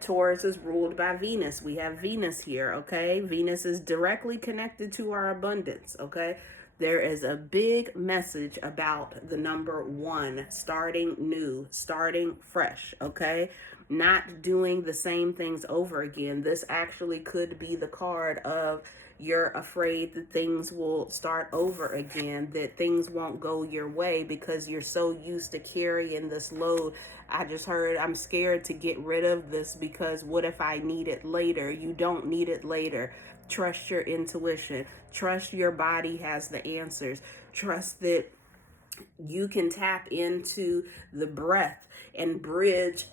Taurus is ruled by Venus. We have Venus here, okay? Venus is directly connected to our abundance, okay? There is a big message about the number 1, starting new, starting fresh, okay? Not doing the same things over again. This actually could be the card of you're afraid that things will start over again, that things won't go your way because you're so used to carrying this load. I just heard I'm scared to get rid of this because what if I need it later? You don't need it later. Trust your intuition. Trust your body has the answers. Trust that you can tap into the breath and bridge.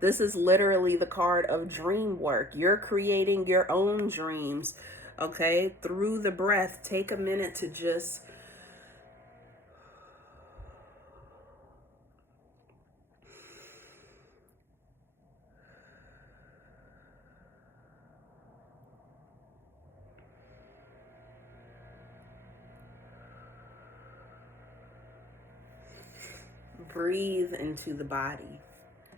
This is literally the card of dream work. You're creating your own dreams, okay? Through the breath, take a minute to just breathe into the body.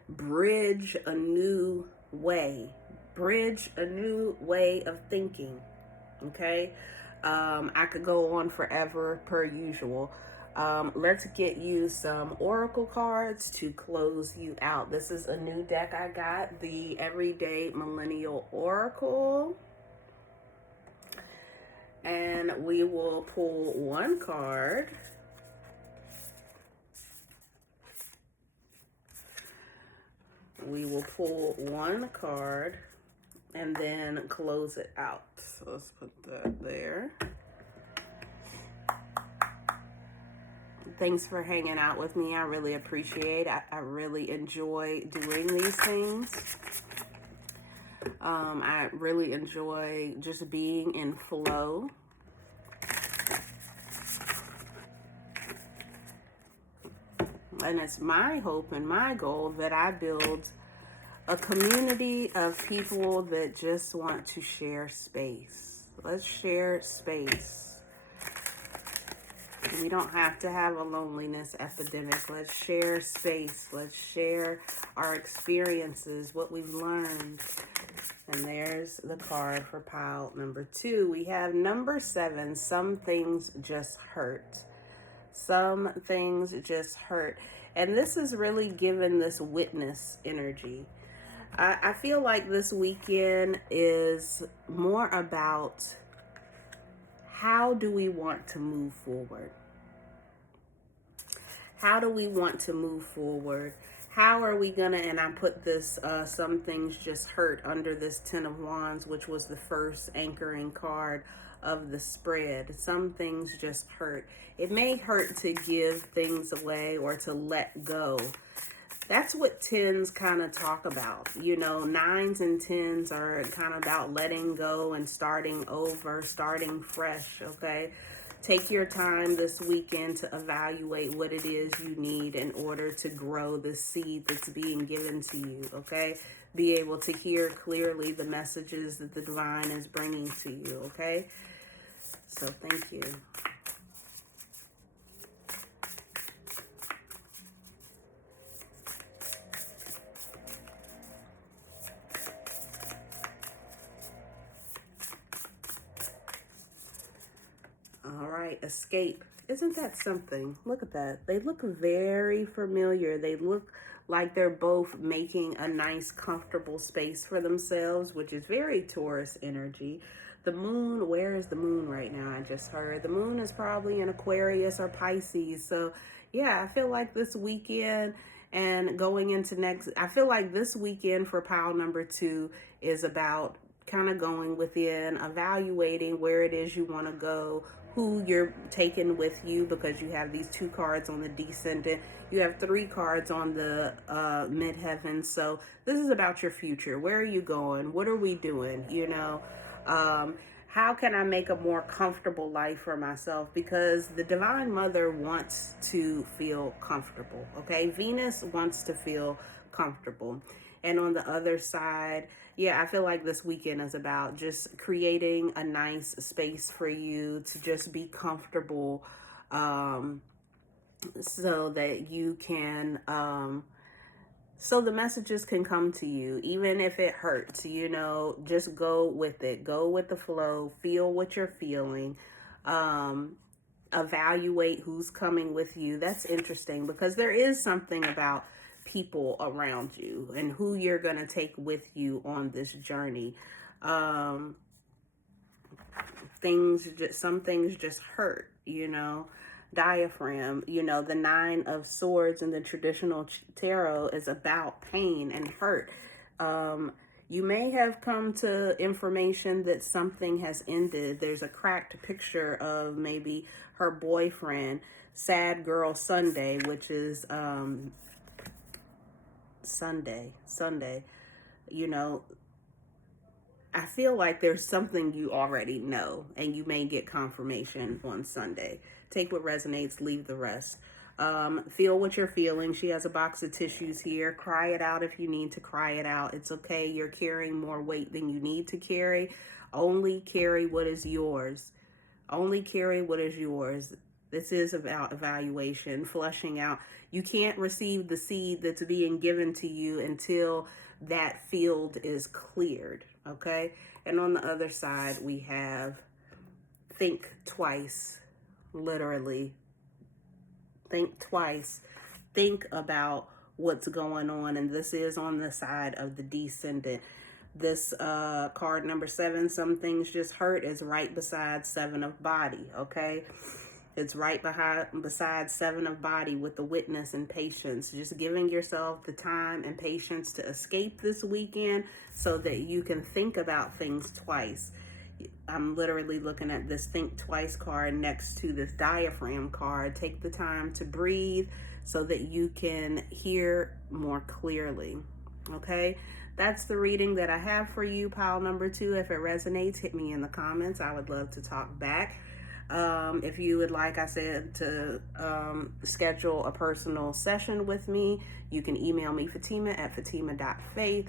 Bridge a new way. Bridge a new way of thinking, okay? I could go on forever per usual. Let's get you some oracle cards to close you out. This is a new deck I got, the Everyday Millennial Oracle. And we will pull 1 card. We will pull 1 card, and then close it out. So let's put that there. Thanks for hanging out with me. I really appreciate it. I really enjoy doing these things. I really enjoy just being in flow. And it's my hope and my goal that I build a community of people that just want to share space. Let's share space. We don't have to have a loneliness epidemic. Let's share space. Let's share our experiences, what we've learned. And there's the card for pile number 2. We have number 7, some things just hurt. Some things just hurt. And this is really given this witness energy. I feel like this weekend is more about how do we want to move forward? How do we want to move forward? How are we gonna, and I put this, some things just hurt under this 10 of Wands, which was the first anchoring card of the spread. Some things just hurt. It may hurt to give things away or to let go. That's what 10s kind of talk about. You know, 9s and 10s are kind of about letting go and starting over, starting fresh, okay? Take your time this weekend to evaluate what it is you need in order to grow the seed that's being given to you, okay? Be able to hear clearly the messages that the divine is bringing to you, okay? So thank you. All right, escape. Isn't that something? Look at that. They look very familiar. They look like they're both making a nice, comfortable space for themselves, which is very Taurus energy. The moon, where is the moon right now? I just heard. The moon is probably in Aquarius or Pisces. So, yeah, I feel like this weekend and going into next, I feel like this weekend for pile number 2 is about kind of going within, evaluating where it is you want to go, who you're taking with you, because you have these 2 cards on the descendant. You have 3 cards on the midheaven. So this is about your future. Where are you going? What are we doing? You know, how can I make a more comfortable life for myself? Because the Divine Mother wants to feel comfortable, okay? Venus wants to feel comfortable. And on the other side, yeah, I feel like this weekend is about just creating a nice space for you to just be comfortable, so that you can, so the messages can come to you, even if it hurts, you know, just go with it. Go with the flow. Feel what you're feeling. Evaluate who's coming with you. That's interesting because there is something about people around you and who you're going to take with you on this journey. Some things just hurt, you know. Diaphragm, you know, the 9 of Swords in the traditional tarot is about pain and hurt. You may have come to information that something has ended. There's a cracked picture of maybe her boyfriend, Sad Girl Sunday, which is Sunday, you know. I feel like there's something you already know and you may get confirmation on Sunday. Take what resonates, leave the rest. Feel what you're feeling. She has a box of tissues here. Cry it out if you need to cry it out. It's okay. You're carrying more weight than you need to carry. Only carry what is yours. Only carry what is yours. This is about evaluation, flushing out. You can't receive the seed that's being given to you until that field is cleared, okay? And on the other side, we have think twice, literally. Think twice. Think about what's going on, and this is on the side of the descendant. This card number 7, some things just hurt, is right beside 7 of body, okay? It's right beside Seven of Body with the Witness and Patience. Just giving yourself the time and patience to escape this weekend so that you can think about things twice. I'm literally looking at this Think Twice card next to this Diaphragm card. Take the time to breathe so that you can hear more clearly. Okay? That's the reading that I have for you, pile number 2. If it resonates, hit me in the comments. I would love to talk back. If you would like, I said, to schedule a personal session with me, you can email me, Fatimah at fatimah.faith.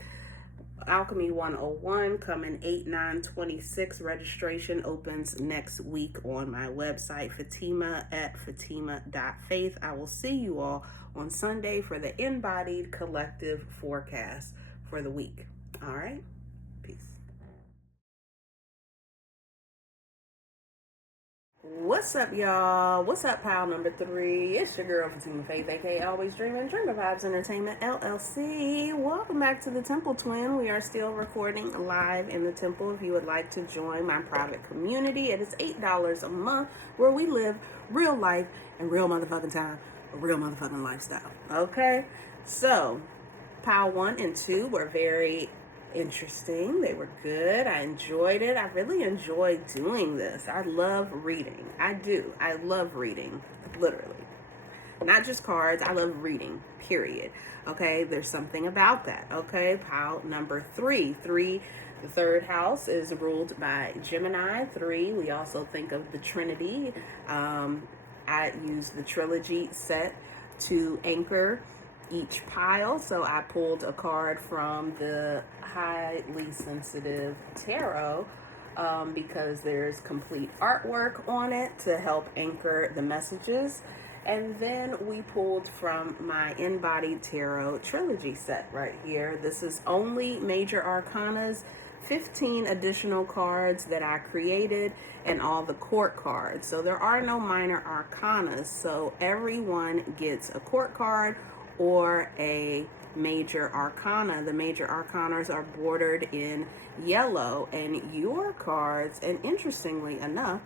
Alchemy 101 coming 8/9/26. Registration opens next week on my website, Fatimah at fatimah.faith. I will see you all on Sunday for the InBodied collective forecast for the week. All right. Peace. What's up, y'all? What's up, pile number 3? It's your girl, Fatimah Faith, aka Always Dreaming, Dreamer Vibes Entertainment, LLC. Welcome back to the Temple Twin. We are still recording live in the Temple. If you would like to join my private community, it is $8 a month where we live real life and real motherfucking time, a real motherfucking lifestyle. Okay? So, pile 1 and 2 were very interesting. They were good. I enjoyed it. I really enjoyed doing this. I love reading. I do. I love reading, literally. Not just cards. I love reading, period. Okay, there's something about that. Okay, pile number 3. The third house is ruled by Gemini. 3, we also think of the Trinity. I use the trilogy set to anchor each pile. So I pulled a card from the Highly Sensitive Tarot because there's complete artwork on it to help anchor the messages. And then we pulled from my InBodied Tarot trilogy set right here. This is only major arcanas, 15 additional cards that I created, and all the court cards. So there are no minor arcanas. So everyone gets a court card or a major arcana. The major arcanas are bordered in yellow, and your cards, and interestingly enough,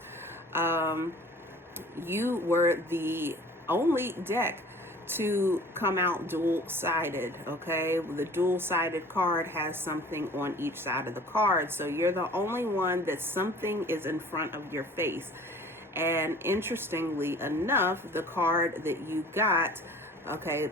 you were the only deck to come out dual-sided. Okay, the dual-sided card has something on each side of the card, so you're the only one that something is in front of your face. And interestingly enough, the card that you got, okay,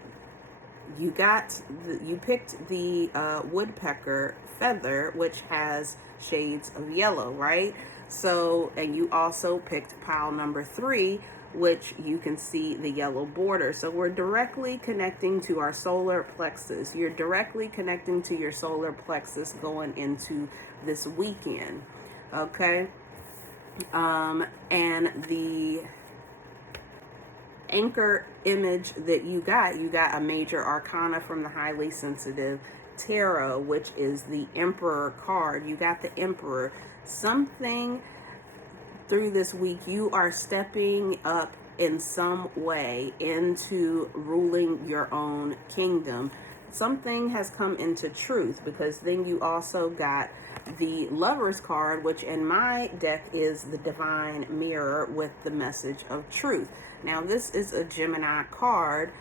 you picked the Woodpecker feather, which has shades of yellow, right? So, and you also picked pile number 3, which you can see the yellow border. So we're directly connecting to our solar plexus. You're directly connecting to your solar plexus going into this weekend, okay? And the anchor image that you got a major arcana from the Highly Sensitive Tarot, which is the Emperor card. You got the Emperor. Something through this week, you are stepping up in some way into ruling your own kingdom. Something has come into truth, because then you also got the Lover's card, which in my deck is the Divine Mirror with the message of truth. Now, this is a Gemini card.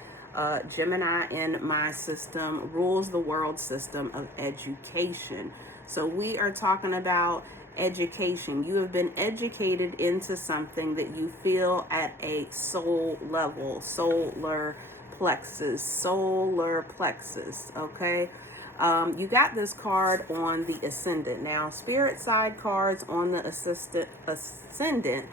Gemini in my system rules the world system of education. So we are talking about education. You have been educated into something that you feel at a soul level, solar plexus, okay? You got this card on the ascendant. Now, spirit side cards on the ascendant,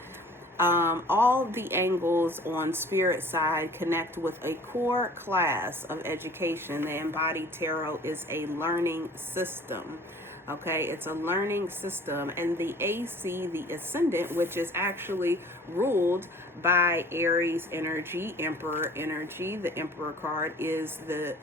all the angles on spirit side connect with a core class of education. The InBodied Tarot is a learning system. Okay, it's a learning system. And the AC, the ascendant, which is actually ruled by Aries energy, Emperor energy. The Emperor card is the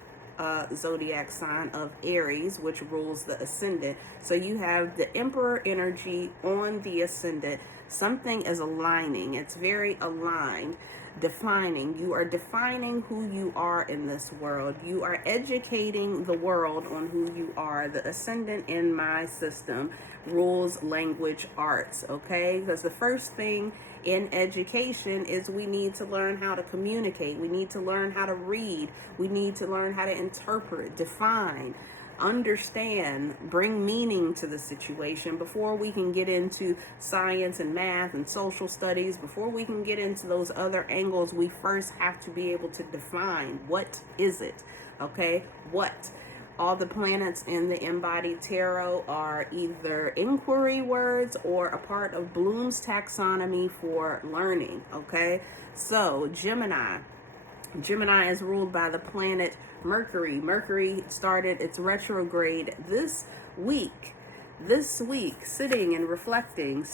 zodiac sign of Aries, which rules the ascendant. So you have the Emperor energy on the ascendant. Something is aligning. It's very aligned. defining. You are defining who you are in this world. You are educating the world on who you are. The ascendant in my system rules language arts, okay? Because the first thing in education is we need to learn how to communicate. We need to learn how to read. We need to learn how to interpret, define, understand, bring meaning to the situation before we can get into science and math and social studies. Before we can get into those other angles, we first have to be able to define what is it, okay? What? All the planets in the InBodied Tarot are either inquiry words or a part of Bloom's taxonomy for learning, okay? So Gemini is ruled by the planet Mercury. Mercury started its retrograde this week, sitting and reflecting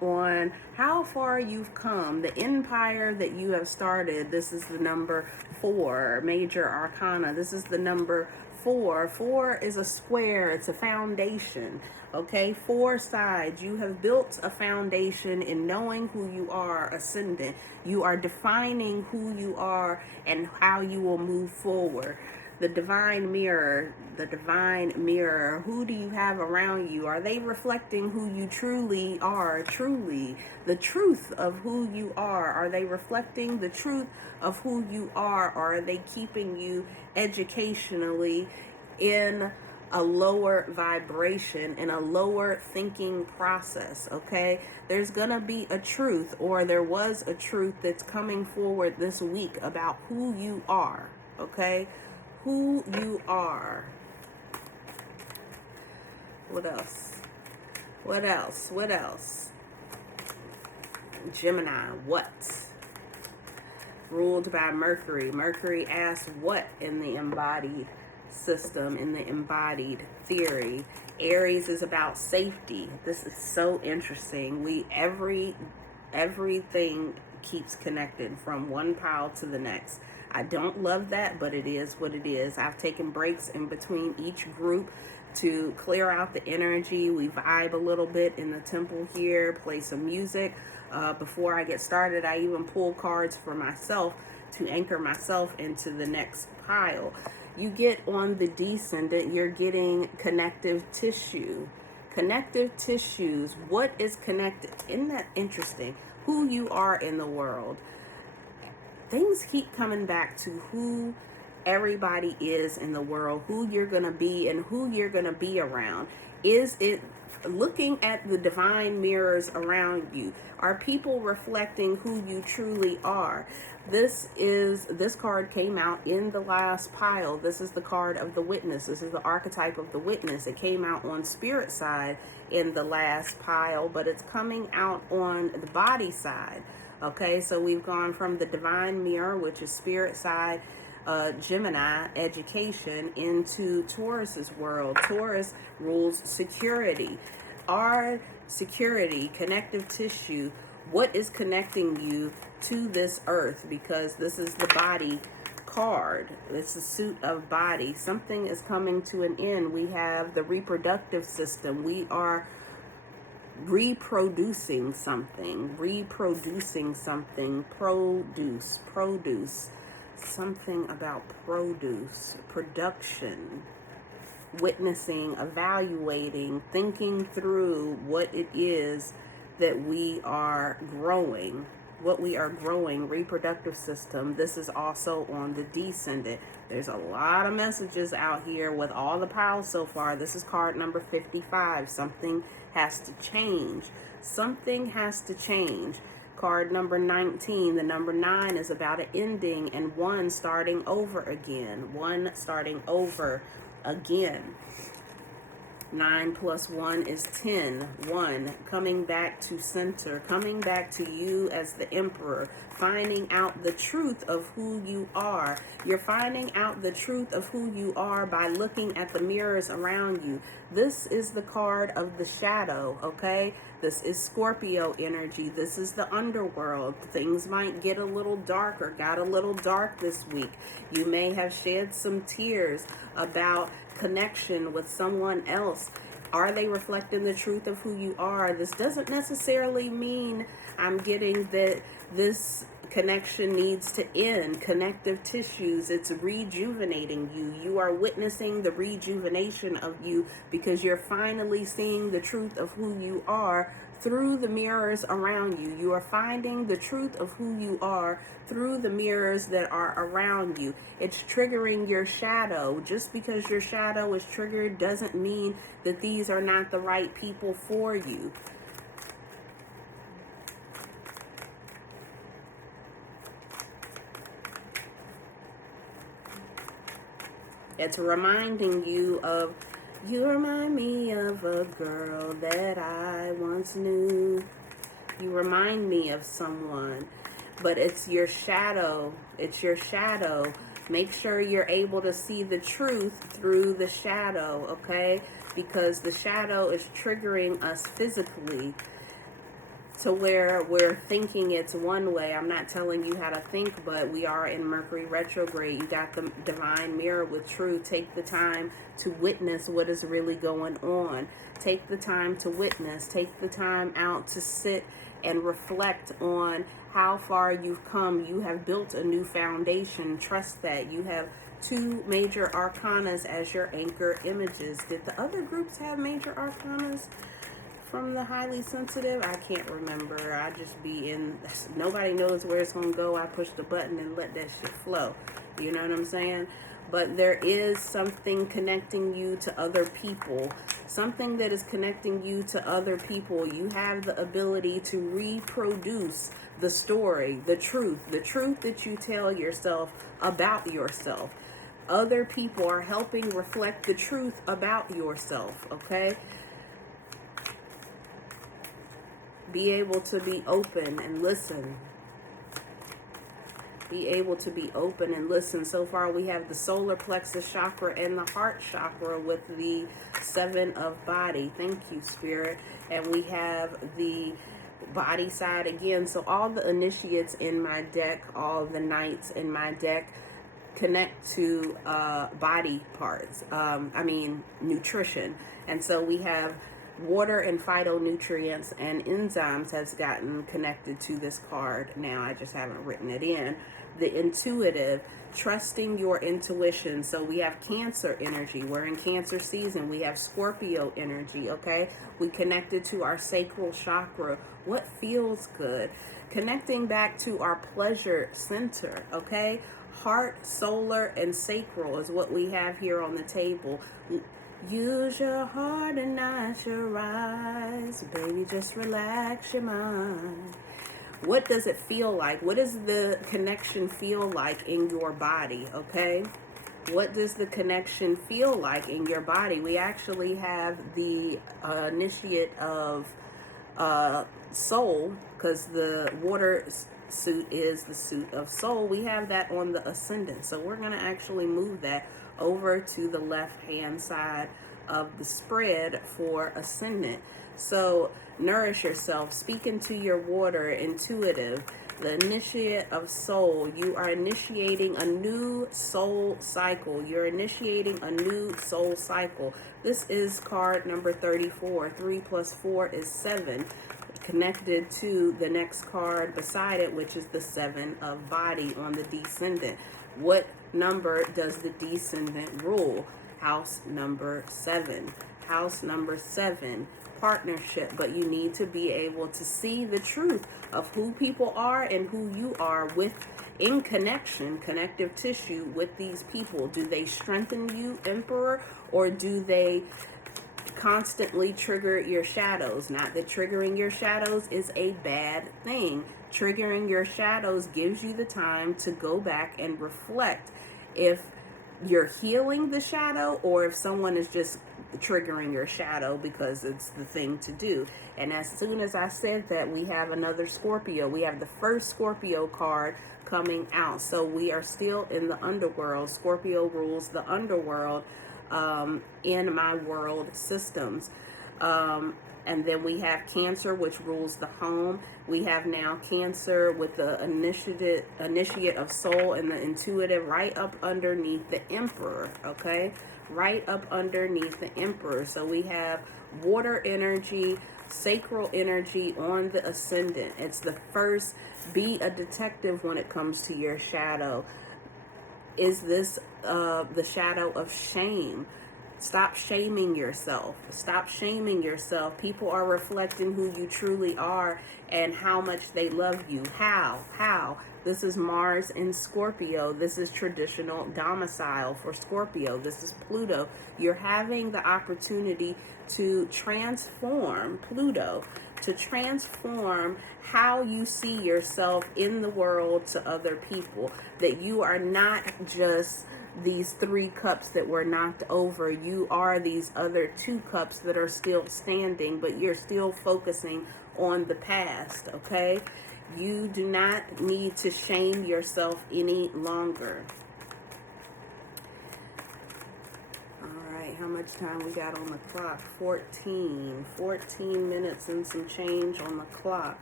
on how far you've come, the empire that you have started. This is the number 4, major arcana. This is the number 4. 4 is a square, it's a foundation. Okay, 4 sides. You have built a foundation in knowing who you are, ascendant. You are defining who you are and how you will move forward. The divine mirror, who do you have around you? Are they reflecting who you truly are? Truly, the truth of who you are. Are they reflecting the truth of who you are? Or are they keeping you educationally in a lower vibration, in a lower thinking process, okay? There's gonna be a truth, or there was a truth that's coming forward this week about who you are, okay? Who you are. What else? Gemini, what? Ruled by Mercury. Mercury asks what in the embodied system, in the embodied theory. Aries is about safety. This is so interesting. Everything keeps connected from one pile to the next. I don't love that, but it is what it is. I've taken breaks in between each group to clear out the energy. We vibe a little bit in the temple here, play some music. Before I get started, I even pull cards for myself to anchor myself into the next pile. You get on the descendant, you're getting connective tissue. Connective tissues. What is connected? Isn't that interesting? Who you are in the world. Things keep coming back to who everybody is in the world, who you're going to be and who you're going to be around. Is it looking at the divine mirrors around you? Are people reflecting who you truly are? This card came out in the last pile. This is the card of the witness. This is the archetype of the witness. It came out on spirit side in the last pile, but it's coming out on the body side. Okay, so we've gone from the divine mirror, which is spirit side, Gemini, education, into Taurus's world. Taurus rules security. Our security, connective tissue, what is connecting you to this earth? Because this is the body card. It's a suit of body. Something is coming to an end. We have the reproductive system. We are reproducing something, produce, something about produce, production, witnessing, evaluating, thinking through what it is that we are growing, reproductive system. This is also on the descendant. There's a lot of messages out here with all the piles so far. This is card number 55. Something has to change. Card number 19. The number 9 is about an ending and one starting over again. 9 plus 1 is 10. 1, coming back to center, coming back to you as the emperor, finding out the truth of who you are. You're finding out the truth of who you are by looking at the mirrors around you. This is the card of the shadow, okay? This is Scorpio energy. This is the underworld. Things might get a little darker, got a little dark this week. You may have shed some tears about connection with someone else. Are they reflecting the truth of who you are? This doesn't necessarily mean I'm getting that This connection needs to end. Connective tissues, it's rejuvenating you. You are witnessing the rejuvenation of you because you're finally seeing the truth of who you are through the mirrors around you. You are finding the truth of who you are through the mirrors that are around you. It's triggering your shadow. Just because your shadow is triggered doesn't mean that these are not the right people for you. It's reminding you of, you remind me of a girl that I once knew. You remind me of someone, but it's your shadow. It's your shadow. Make sure you're able to see the truth through the shadow, okay? Because the shadow is triggering us physically to where we're thinking it's one way. I'm not telling you how to think, but we are in Mercury retrograde. You got the divine mirror with truth. Take the time to witness what is really going on. Take the time to witness. Take the time out to sit and reflect on how far you've come. You have built a new foundation. Trust that. You have 2 major arcanas as your anchor images. Did the other groups have major arcanas from the highly sensitive? I can't remember. I just be in, nobody knows where it's gonna go. I push the button and let that shit flow. You know what I'm saying? But there is something connecting you to other people. Something that is connecting you to other people. You have the ability to reproduce the story, the truth that you tell yourself about yourself. Other people are helping reflect the truth about yourself, okay? Be able to be open and listen. Be able to be open and listen. So far we have the solar plexus chakra and the heart chakra with the 7 of body. Thank you, Spirit. And we have the body side again. So all the initiates in my deck, all the knights in my deck connect to body parts. Nutrition. And so we have water and phytonutrients and enzymes has gotten connected to this card. Now I just haven't written it in. The intuitive, trusting your intuition. So we have Cancer energy. We're in Cancer season. We have Scorpio energy, okay? We connected to our sacral chakra. What feels good? Connecting back to our pleasure center, okay? Heart, solar, and sacral is what we have here on the table. Use your heart and not your eyes. Baby, just relax your mind. What does it feel like? What does the connection feel like in your body, okay? What does the connection feel like in your body? We actually have the initiate of soul, because the water suit is the suit of soul. We have that on the ascendant. So we're going to actually move that over to the left hand side of the spread for ascendant. So nourish yourself, speak into your water, intuitive, the initiate of soul. You are initiating a new soul cycle. You're initiating a new soul cycle. This is card number 34. 3 plus 4 is 7. Connected to the next card beside it, which is the 7 of body on the descendant. What number does the descendant rule? House number 7. House number 7, partnership. But you need to be able to see the truth of who people are and who you are with, in connection, connective tissue with these people. Do they strengthen you, Emperor, or do they constantly trigger your shadows? Not that triggering your shadows is a bad thing. Triggering your shadows gives you the time to go back and reflect if you're healing the shadow or if someone is just triggering your shadow because it's the thing to do. And as soon as I said that, we have another Scorpio. We have the first Scorpio card coming out. So we are still in the underworld. Scorpio rules the underworld in my world systems. And then we have Cancer, which rules the home. We have now Cancer with the initiate of soul and the intuitive right up underneath the Emperor, okay? Right up underneath the Emperor. So we have water energy, sacral energy on the ascendant. It's the first. Be a detective when it comes to your shadow. Is this the shadow of shame? Stop shaming yourself. Stop shaming yourself. People are reflecting who you truly are and how much they love you. How? This is Mars in Scorpio. This is traditional domicile for Scorpio. This is Pluto. You're having the opportunity to transform Pluto, to transform how you see yourself in the world to other people. That you are not just these 3 cups that were knocked over. You are these other 2 cups that are still standing, but you're still focusing on the past, okay? You do not need to shame yourself any longer. All right, how much time we got on the clock? 14 minutes and some change on the clock.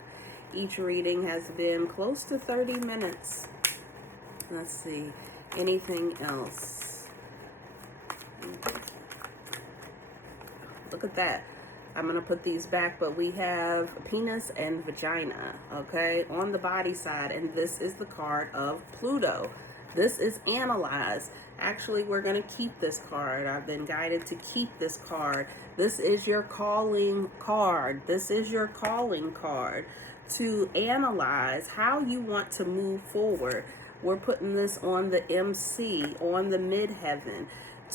Each reading has been close to 30 minutes. Let's see. Anything else? Look at that. I'm going to put these back, but we have penis and vagina, okay, on the body side. And this is the card of Pluto. This is analyze. Actually, we're going to keep this card. I've been guided to keep this card. This is your calling card. This is your calling card to analyze how you want to move forward. We're putting this on the MC, on the midheaven,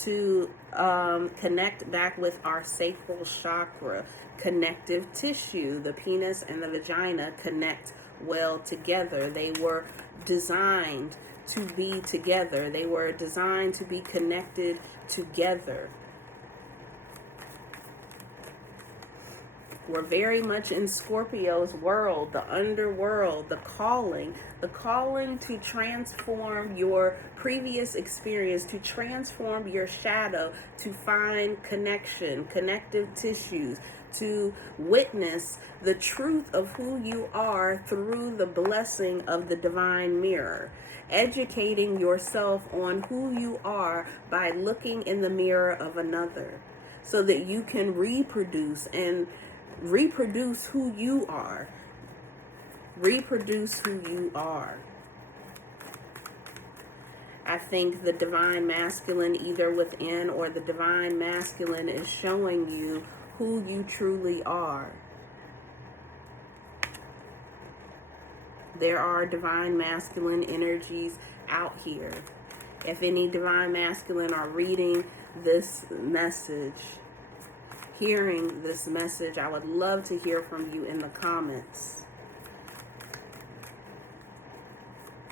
to connect back with our sacral chakra, connective tissue. The penis and the vagina connect well together. They were designed to be together. They were designed to be connected together. We're very much in Scorpio's world, the underworld, the calling to transform your previous experience, to transform your shadow, to find connection, connective tissues, to witness the truth of who you are through the blessing of the divine mirror. Educating yourself on who you are by looking in the mirror of another, so that you can reproduce who you are. Reproduce who you are. I think the divine masculine, either within or the divine masculine, is showing you who you truly are. There are divine masculine energies out here. If any divine masculine are reading this message, hearing this message, I would love to hear from you in the comments.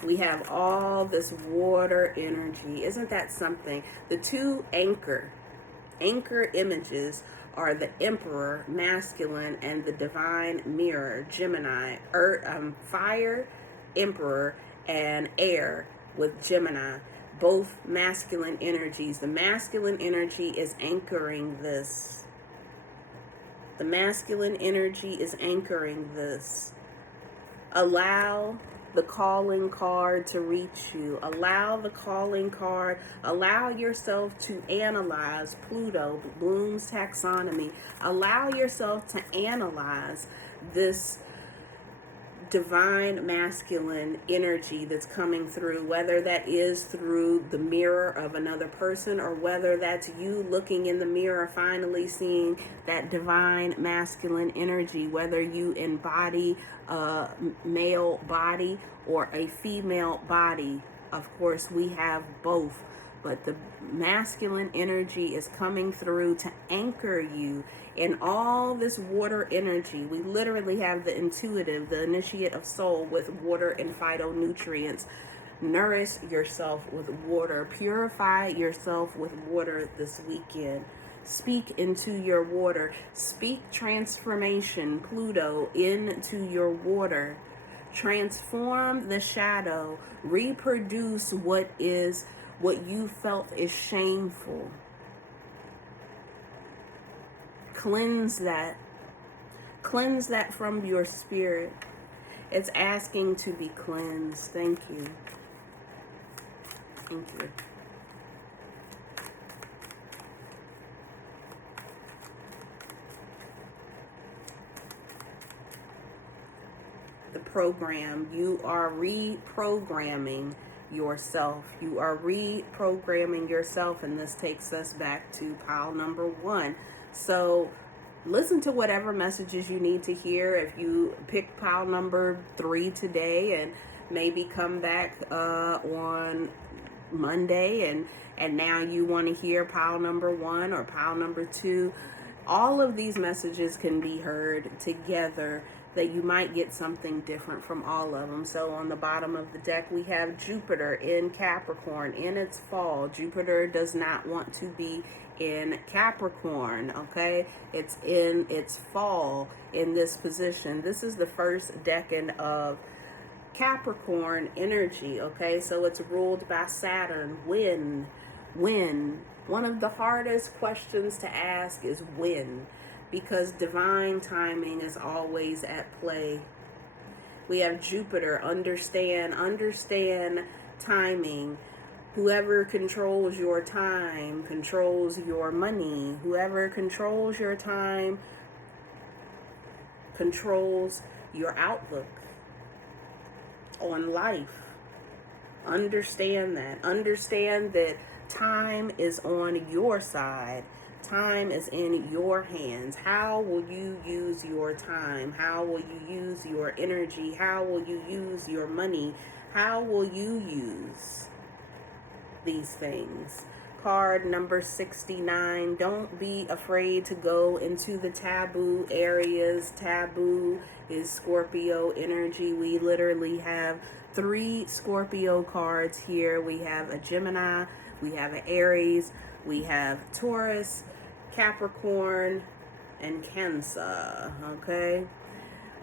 We have all this water energy. Isn't that something? The 2 anchor images are the Emperor, masculine, and the divine mirror, Gemini. Fire, Emperor, and air with Gemini. Both masculine energies. The masculine energy is anchoring this. The masculine energy is anchoring this. Allow the calling card to reach you. Allow the calling card. Allow yourself to analyze Pluto, Bloom's taxonomy. Allow yourself to analyze this divine masculine energy that's coming through, whether that is through the mirror of another person or whether that's you looking in the mirror, finally seeing that divine masculine energy, whether you embody a male body or a female body. Of course, we have both, but the masculine energy is coming through to anchor you in all this water energy. We literally have the intuitive, the initiate of soul with water and phytonutrients. Nourish yourself with water. Purify yourself with water this weekend. Speak into your water. Speak transformation, Pluto, into your water. Transform the shadow. Reproduce what you felt is shameful. Cleanse that. Cleanse that from your spirit. It's asking to be cleansed. Thank you. Thank you. program. You are reprogramming yourself. You are reprogramming yourself, and this takes us back to pile number 1. So listen to whatever messages you need to hear. If you pick pile number 3 today, and maybe come back on Monday, and now you want to hear pile number 1 or pile number 2, all of these messages can be heard together, that you might get something different from all of them. So on the bottom of the deck, we have Jupiter in Capricorn in its fall. Jupiter does not want to be in Capricorn, okay? It's in its fall in this position. This is the first decan of Capricorn energy, okay? So it's ruled by Saturn. When? One of the hardest questions to ask is when, because divine timing is always at play. We have Jupiter. Understand timing. Whoever controls your time controls your money. Whoever controls your time controls your outlook on life. Understand that. Understand that time is on your side. Time is in your hands. How will you use your time? How will you use your energy? How will you use your money? How will you use these things? Card number 69. Don't be afraid to go into the taboo areas. Taboo is Scorpio energy. We literally have 3 Scorpio cards here. We have a Gemini, we have an Aries, we have Taurus, Capricorn, and Cancer, okay?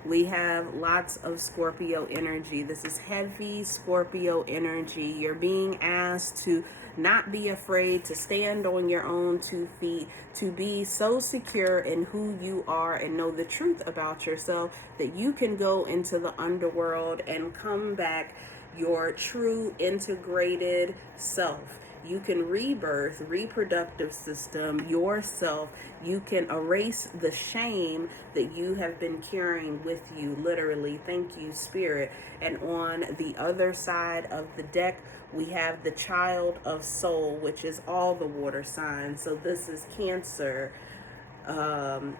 We have lots of Scorpio energy. This is heavy Scorpio energy. You're being asked to not be afraid, to stand on your own 2 feet, to be so secure in who you are and know the truth about yourself that you can go into the underworld and come back your true integrated self. You can rebirth, reproductive system, yourself. You can erase the shame that you have been carrying with you, literally. Thank you, Spirit. And on the other side of the deck, we have the Child of Soul, which is all the water signs. So this is Cancer,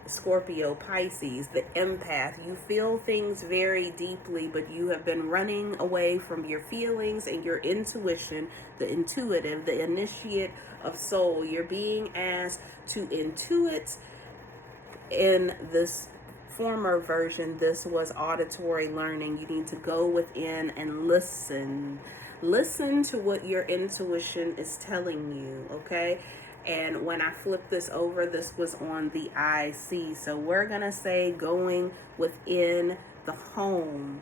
Scorpio, Pisces, the empath. You feel things very deeply, but you have been running away from your feelings and your intuition, the intuitive, the initiate of soul. You're being asked to intuit. In this former version, this was auditory learning. You need to go within and listen. Listen to what your intuition is telling you, okay? And when I flip this over, this was on the IC. So we're going to say going within the home.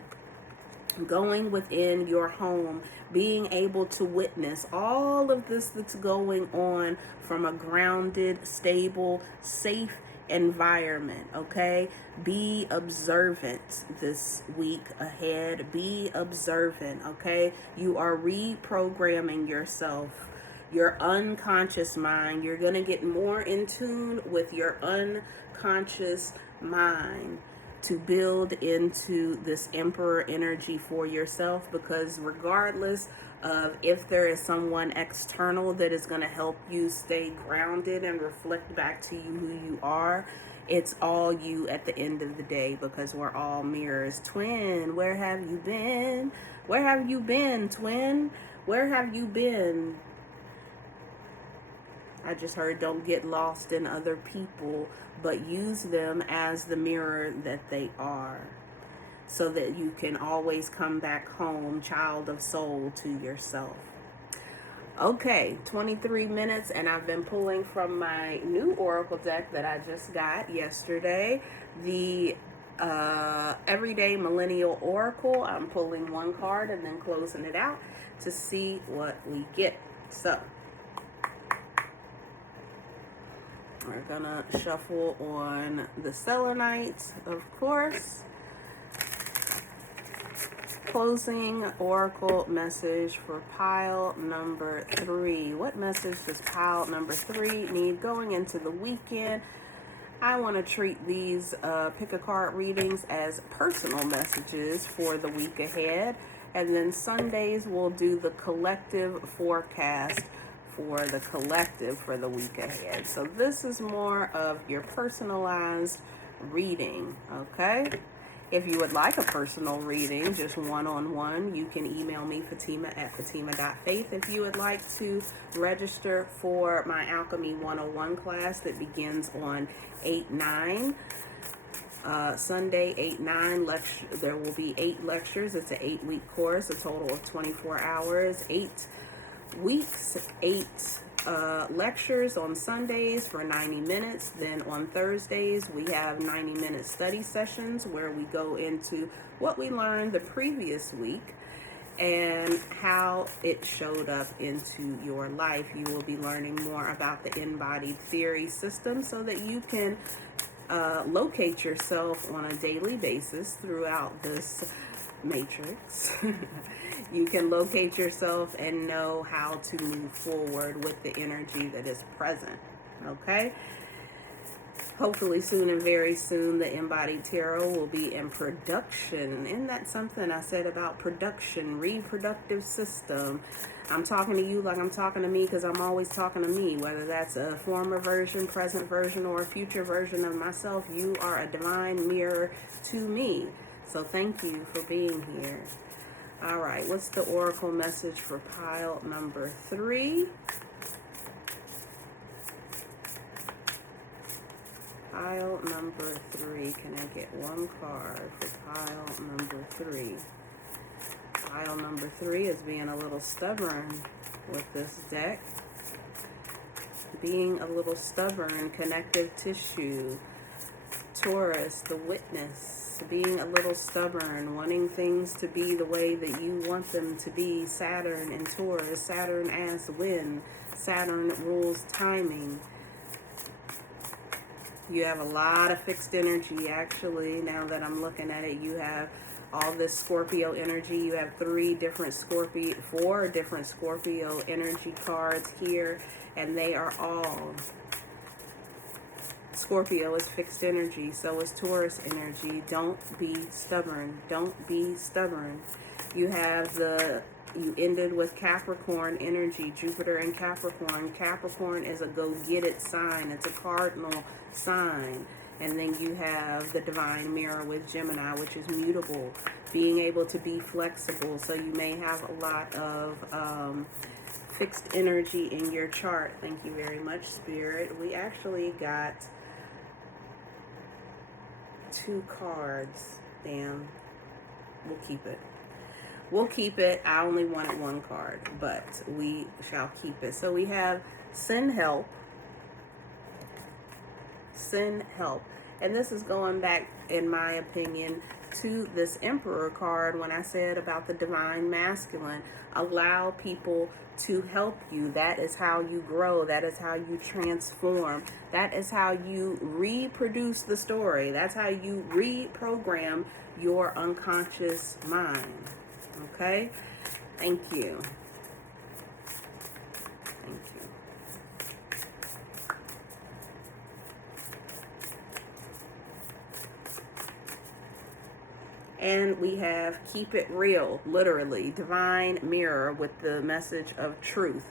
Going within your home. Being able to witness all of this that's going on from a grounded, stable, safe environment, okay? Be observant this week ahead. Be observant, okay? You are reprogramming yourself. Your unconscious mind. You're going to get more in tune with your unconscious mind to build into this Emperor energy for yourself, because regardless of if there is someone external that is going to help you stay grounded and reflect back to you who you are, it's all you at the end of the day, because we're all mirrors. Twin, where have you been? Where have you been, twin? Where have you been? I just heard don't get lost in other people, but use them as the mirror that they are, so that you can always come back home, child of soul, to yourself. Okay, 23 minutes, and I've been pulling from my new Oracle deck that I just got yesterday, the Everyday Millennial Oracle. I'm pulling one card and then closing it out to see what we get. So we're gonna shuffle on the Selenites, of course. Closing Oracle message for pile number 3. What message does pile number 3 need going into the weekend? I want to treat these pick a card readings as personal messages for the week ahead. And then Sundays we'll do the collective forecast for the collective for the week ahead. So this is more of your personalized reading, okay? If you would like a personal reading, just one-on-one, you can email me, Fatimah at Fatimah.Faith. If you would like to register for my Alchemy 101 class that begins on 8/9, Sunday 8/9, there will be 8 lectures. It's an 8-week course, a total of 24 hours, 8 weeks, 8 lectures on Sundays for 90 minutes. Then on Thursdays, we have 90-minute study sessions where we go into what we learned the previous week and how it showed up into your life. You will be learning more about the InBodied theory system so that you can locate yourself on a daily basis throughout this matrix. You can locate yourself and know how to move forward with the energy that is present. Okay? Hopefully soon and very soon, the InBodied Tarot will be in production. Isn't that something I said about production, reproductive system? I'm talking to you like I'm talking to me because I'm always talking to me. Whether that's a former version, present version, or a future version of myself, you are a divine mirror to me. So thank you for being here. All right, what's the oracle message for pile number 3? Pile number 3. Can I get one card for pile number 3? Pile number 3 is being a little stubborn with this deck. Being a little stubborn, connective tissue. Taurus, the witness. Being a little stubborn, wanting things to be the way that you want them to be. Saturn and Taurus. Saturn as wind. Saturn rules timing. You have a lot of fixed energy, actually. Now that I'm looking at it, you have all this Scorpio energy. You have 4 different Scorpio energy cards here, and they are all Scorpio is fixed energy, so is Taurus energy. Don't be stubborn. Don't be stubborn. You ended with Capricorn energy, Jupiter and Capricorn. Capricorn is a go-get-it sign. It's a cardinal sign. And then you have the divine mirror with Gemini, which is mutable, being able to be flexible. So you may have a lot of fixed energy in your chart. Thank you very much, Spirit. We actually got 2 cards. Damn. We'll keep it. We'll keep it. I only wanted 1 card, but we shall keep it. So we have send help. Send help. And this is going back, in my opinion, to this Emperor card when I said about the divine masculine. Allow people to help you. That is how you grow. That is how you transform. That is how you reproduce the story. That's how you reprogram your unconscious mind. Okay? Thank you. Thank you. And we have keep it real, literally, divine mirror with the message of truth.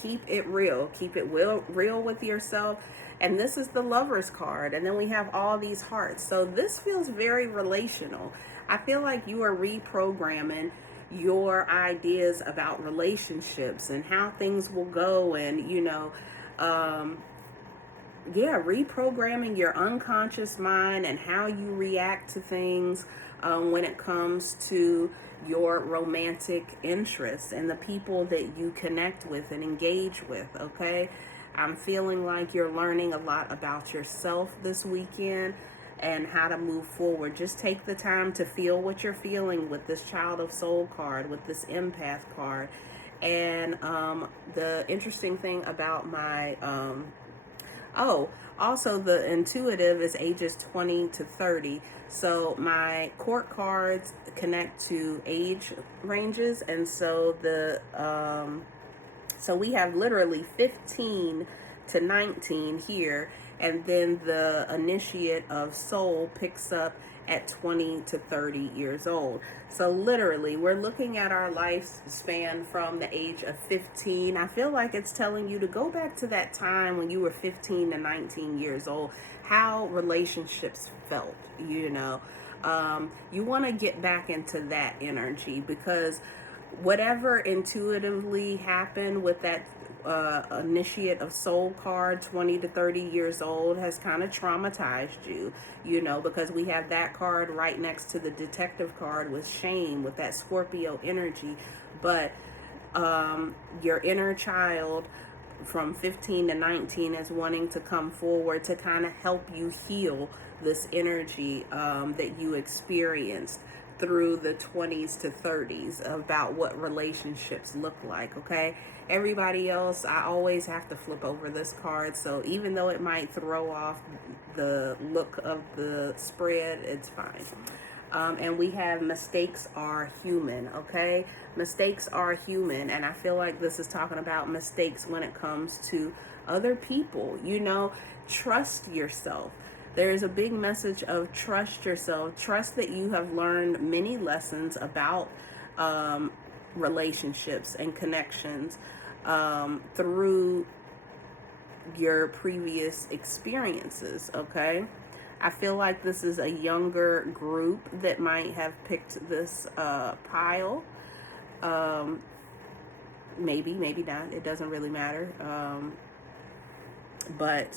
Keep it real. Keep it real with yourself. And this is the Lover's card. And then we have all these hearts. So this feels very relational. I feel like you are reprogramming your ideas about relationships and how things will go, and reprogramming your unconscious mind and how you react to things when it comes to your romantic interests and the people that you connect with and engage with. Okay, I'm feeling like you're learning a lot about yourself this weekend and how to move forward. Just take the time to feel what you're feeling with this Child of Soul card, with this Empath card. And the interesting thing about my also the intuitive is ages 20 to 30. So my court cards connect to age ranges, and so so we have literally 15 to 19 here. And then the initiate of soul picks up at 20 to 30 years old. So literally, we're looking at our lifespan from the age of 15. I feel like it's telling you to go back to that time when you were 15 to 19 years old, how relationships felt, you know. You want to get back into that energy, because whatever intuitively happened with that initiate of soul card, 20 to 30 years old, has kind of traumatized you, you know, because we have that card right next to the detective card with shame, with that Scorpio energy. But your inner child from 15 to 19 is wanting to come forward to kind of help you heal this energy that you experienced through the 20s to 30s, about what relationships look like. Okay, everybody else, I always have to flip over this card, so even though it might throw off the look of the spread, it's fine. And we have mistakes are human. Okay, mistakes are human, and I feel like this is talking about mistakes when it comes to other people. You know, trust yourself. There's a big message of trust yourself. Trust that you have learned many lessons about relationships and connections through your previous experiences. Okay, I feel like this is a younger group that might have picked this pile. Maybe not. It doesn't really matter. But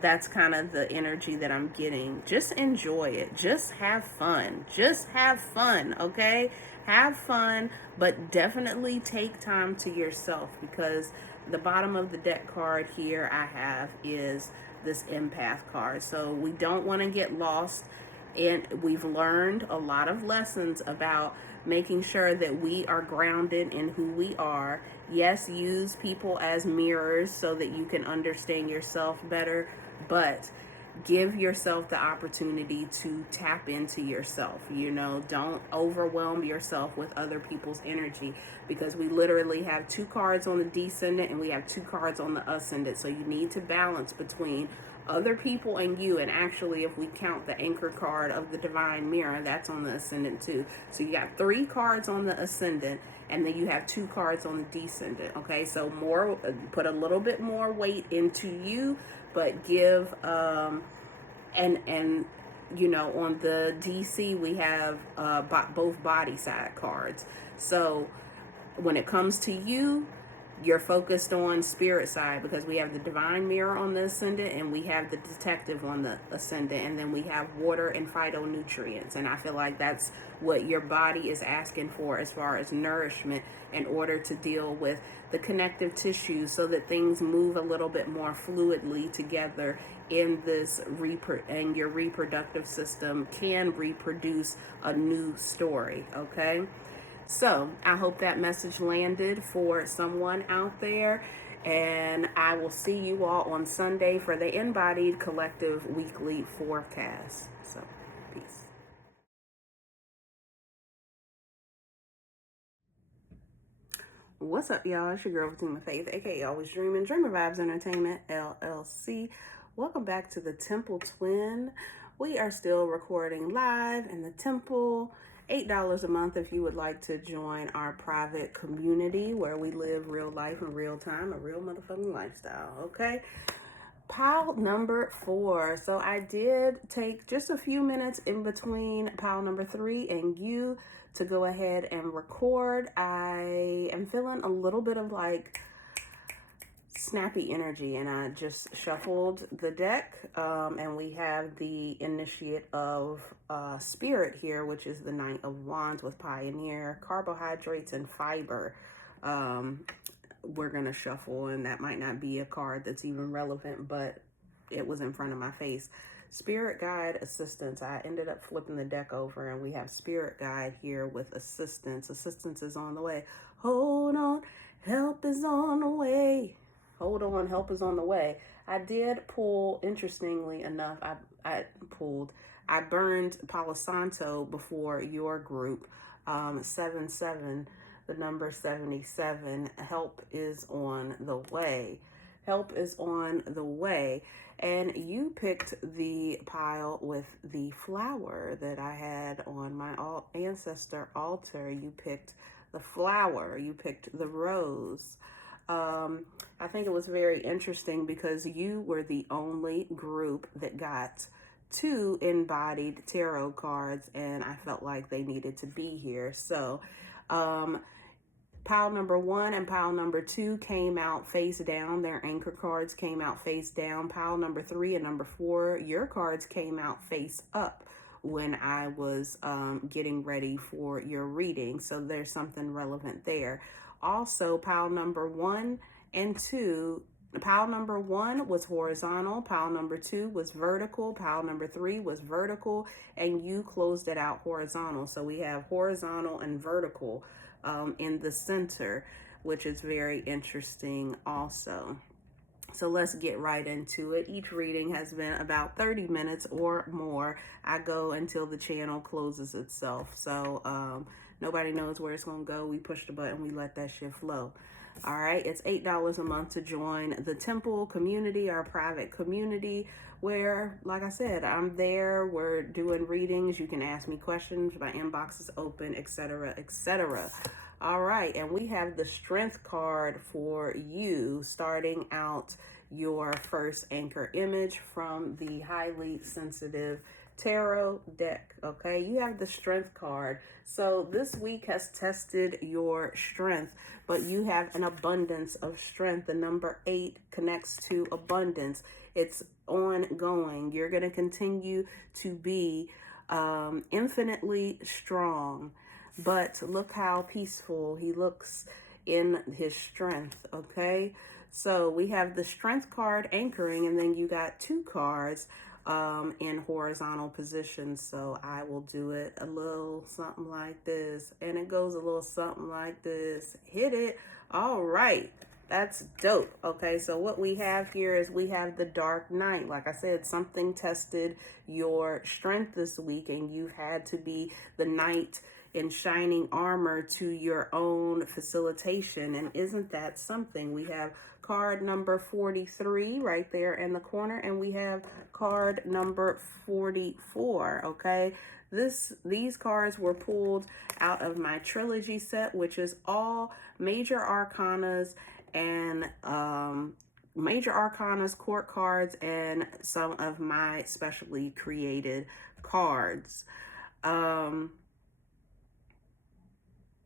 that's kind of the energy that I'm getting. Just enjoy it. Just have fun. Just have fun, okay? Have fun, but definitely take time to yourself, because the bottom of the deck card here I have is this empath card. So we don't want to get lost, and we've learned a lot of lessons about making sure that we are grounded in who we are. Yes, use people as mirrors so that you can understand yourself better, but give yourself the opportunity to tap into yourself. You know, don't overwhelm yourself with other people's energy, because we literally have 2 cards on the descendant and we have 2 cards on the ascendant. So you need to balance between other people and you. And actually, if we count the anchor card of the divine mirror, that's on the ascendant too. So you got 3 cards on the ascendant, and then you have 2 cards on the descendant. Okay, so more, put a little bit more weight into you, but give and you know, on the DC we have both body side cards. So when it comes to you, you're focused on spirit side, because we have the divine mirror on the ascendant and we have the detective on the ascendant, and then we have water and phytonutrients. And I feel like that's what your body is asking for as far as nourishment, in order to deal with the connective tissues, so that things move a little bit more fluidly together in this and your reproductive system can reproduce a new story. Okay, so I hope that message landed for someone out there, and I will see you all on Sunday for the InBodied Collective Weekly Forecast. So, peace. What's up, y'all? It's your girl, Fatimah Faith, aka Always Dreaming, Dreamer Vibes Entertainment, LLC. Welcome back to the Temple Twin. We are still recording live in the Temple. $8 a month if you would like to join our private community where we live real life in real time, a real motherfucking lifestyle, okay? Pile number 4. So I did take just a few minutes in between pile number 3 and you to go ahead and record. I am feeling a little bit of like snappy energy, and I just shuffled the deck, and we have the initiate of spirit here, which is the Knight of Wands with Pioneer, carbohydrates, and fiber. We're gonna shuffle, and that might not be a card that's even relevant, but it was in front of my face. Spirit guide, assistance. I ended up flipping the deck over, and we have spirit guide here with assistance. Assistance is on the way. Hold on, help is on the way. Hold on, help is on the way. I did pull, interestingly enough, I burned Palo Santo before your group. 77, the number 77. Help is on the way. Help is on the way. And you picked the pile with the flower that I had on my ancestor altar. You picked the flower. You picked the rose. I think it was very interesting because you were the only group that got 2 InBodied tarot cards, and I felt like they needed to be here. So, pile number 1 and pile number 2 came out face down. Their anchor cards came out face down. Pile number 3 and number 4, your cards came out face up when I was getting ready for your reading. So there's something relevant there. Also, pile number 1 and 2, pile number 1 was horizontal, pile number 2 was vertical, pile number 3 was vertical, and you closed it out horizontal. So we have horizontal and vertical in the center, which is very interesting also. So let's get right into it. Each reading has been about 30 minutes or more. I go until the channel closes itself. So nobody knows where it's going to go. We push the button, we let that shit flow. All right, it's $8 a month to join the Temple community, our private community, where, like I said, I'm there. We're doing readings. You can ask me questions. My inbox is open, etc., etc. All right, and we have the Strength card for you, starting out your first anchor image from the highly sensitive tarot deck. Okay, you have the Strength card. So this week has tested your strength, but you have an abundance of strength. The number 8 connects to abundance. It's ongoing. You're going to continue to be infinitely strong. But look how peaceful he looks in his strength, okay? So we have the Strength card anchoring, and then you got 2 cards in horizontal position. So I will do it a little something like this, and it goes a little something like this. Hit it. All right. That's dope. Okay, so what we have here is we have the Dark Knight. Like I said, something tested your strength this week, and you've had to be the knight in shining armor to your own facilitation. And isn't that something? We have card number 43 right there in the corner, and we have card number 44. Okay, these cards were pulled out of my trilogy set, which is all major arcanas and court cards, and some of my specially created cards.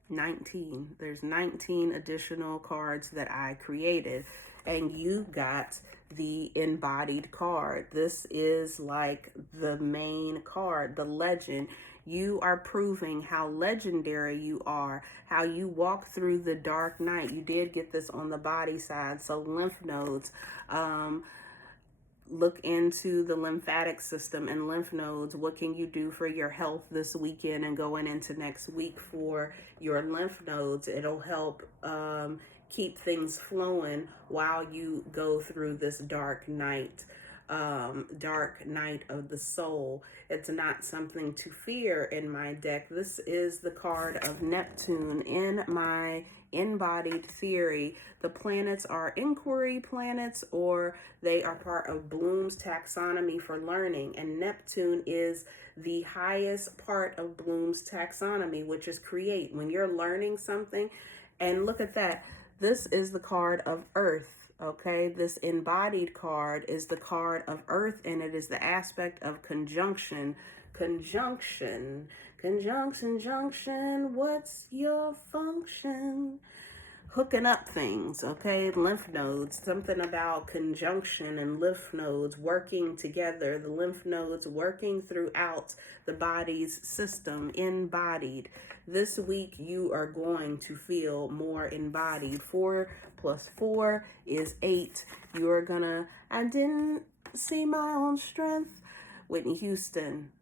19. There's 19 additional cards that I created, and you got the InBodied card. This is like the main card, the legend. You are proving how legendary you are, how you walk through the dark night. You did get this on the body side, so lymph nodes. Look into the lymphatic system and lymph nodes. What can you do for your health this weekend and going into next week for your lymph nodes? It'll help keep things flowing while you go through this dark night of the soul. It's not something to fear in my deck. This is the card of Neptune in my InBodied theory. The planets are inquiry planets, or they are part of Bloom's taxonomy for learning, and Neptune is the highest part of Bloom's taxonomy, which is create. When you're learning something, and look at that, this is the card of Earth. Okay, this InBodied card is the card of Earth, and it is the aspect of conjunction. Conjunction, junction, what's your function? Hooking up things, okay? Lymph nodes, something about conjunction and lymph nodes working together, the lymph nodes working throughout the body's system, InBodied. This week, you are going to feel more embodied. 4 plus 4 is 8. You're gonna, I didn't see my own strength. Whitney Houston.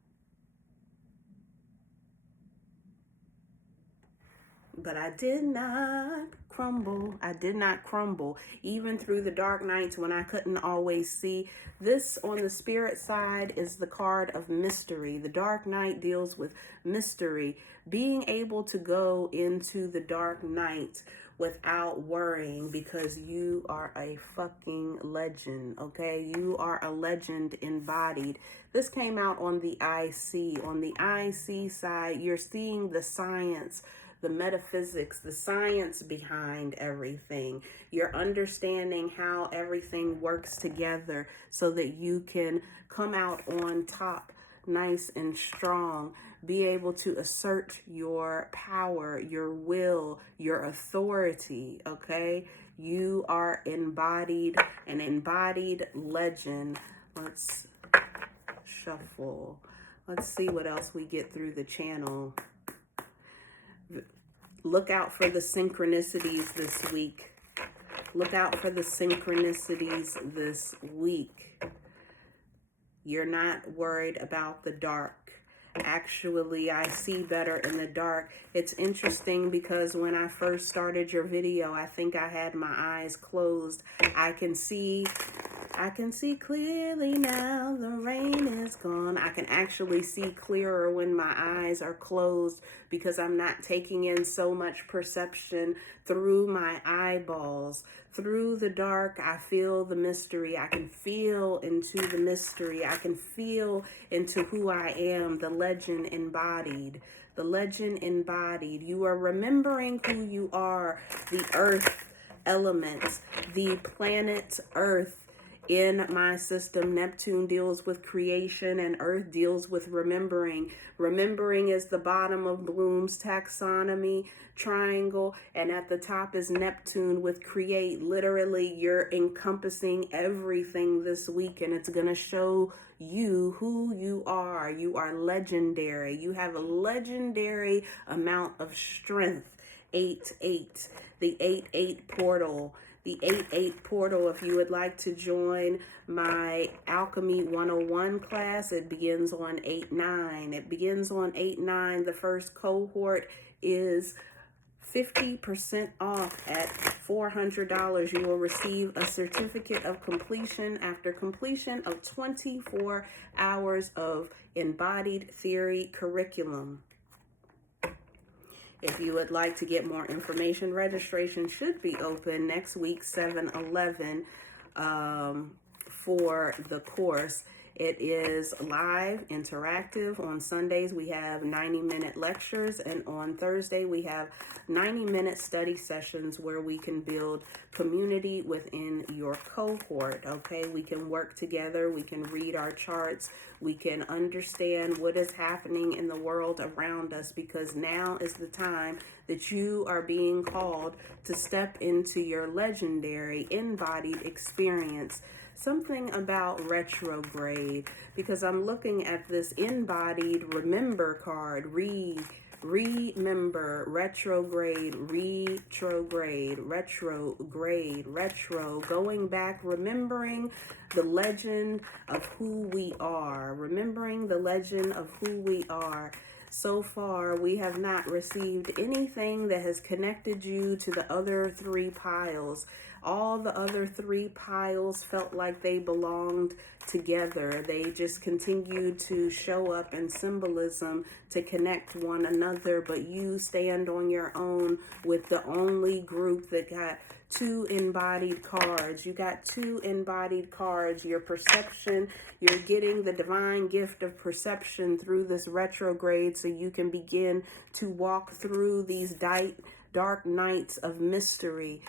But I did not crumble. I did not crumble. Even through the dark nights when I couldn't always see. This on the spirit side is the card of mystery. The dark night deals with mystery. Being able to go into the dark night without worrying, because you are a fucking legend, okay? You are a legend embodied. This came out on the IC. On the IC side, you're seeing the science, the metaphysics, the science behind everything. You're understanding how everything works together so that you can come out on top, nice and strong, be able to assert your power, your will, your authority, okay? You are embodied, an embodied legend. Let's shuffle. Let's see what else we get through the channel. Look out for the synchronicities this week. Look out for the synchronicities this week. You're not worried about the dark. Actually, I see better in the dark. It's interesting because when I first started your video, I think I had my eyes closed. I can see clearly now. The rain is gone. I can actually see clearer when my eyes are closed because I'm not taking in so much perception through my eyeballs. Through the dark, I feel the mystery. I can feel into the mystery. I can feel into who I am, the legend embodied. The legend embodied. You are remembering who you are, the earth elements, the planet Earth. In my system, Neptune deals with creation and Earth deals with remembering. Remembering is the bottom of Bloom's taxonomy triangle, and at the top is Neptune with create. Literally, you're encompassing everything this week, and it's going to show you who you are. You are legendary. You have a legendary amount of strength. 8-8, the 8-8 portal. The 8-8 portal, if you would like to join my Alchemy 101 class, it begins on 8-9. It begins on 8-9. The first cohort is 50% off at $400. You will receive a certificate of completion after completion of 24 hours of embodied theory curriculum. If you would like to get more information, registration should be open next week, 7/11, for the course. It is live, interactive. On Sundays, we have 90-minute lectures, and on Thursday, we have 90-minute study sessions where we can build community within your cohort, okay? We can work together. We can read our charts. We can understand what is happening in the world around us, because now is the time that you are being called to step into your legendary embodied experience. Something about retrograde, because I'm looking at this embodied remember card. Remember, retrograde, retro, going back, remembering the legend of who we are, remembering the legend of who we are. So far, we have not received anything that has connected you to the other three piles. All the other three piles felt like they belonged together. They just continued to show up in symbolism to connect one another, but you stand on your own with the only group that got two embodied cards. You got two embodied cards. Your perception, you're getting the divine gift of perception through this retrograde so you can begin to walk through these dark nights of mystery.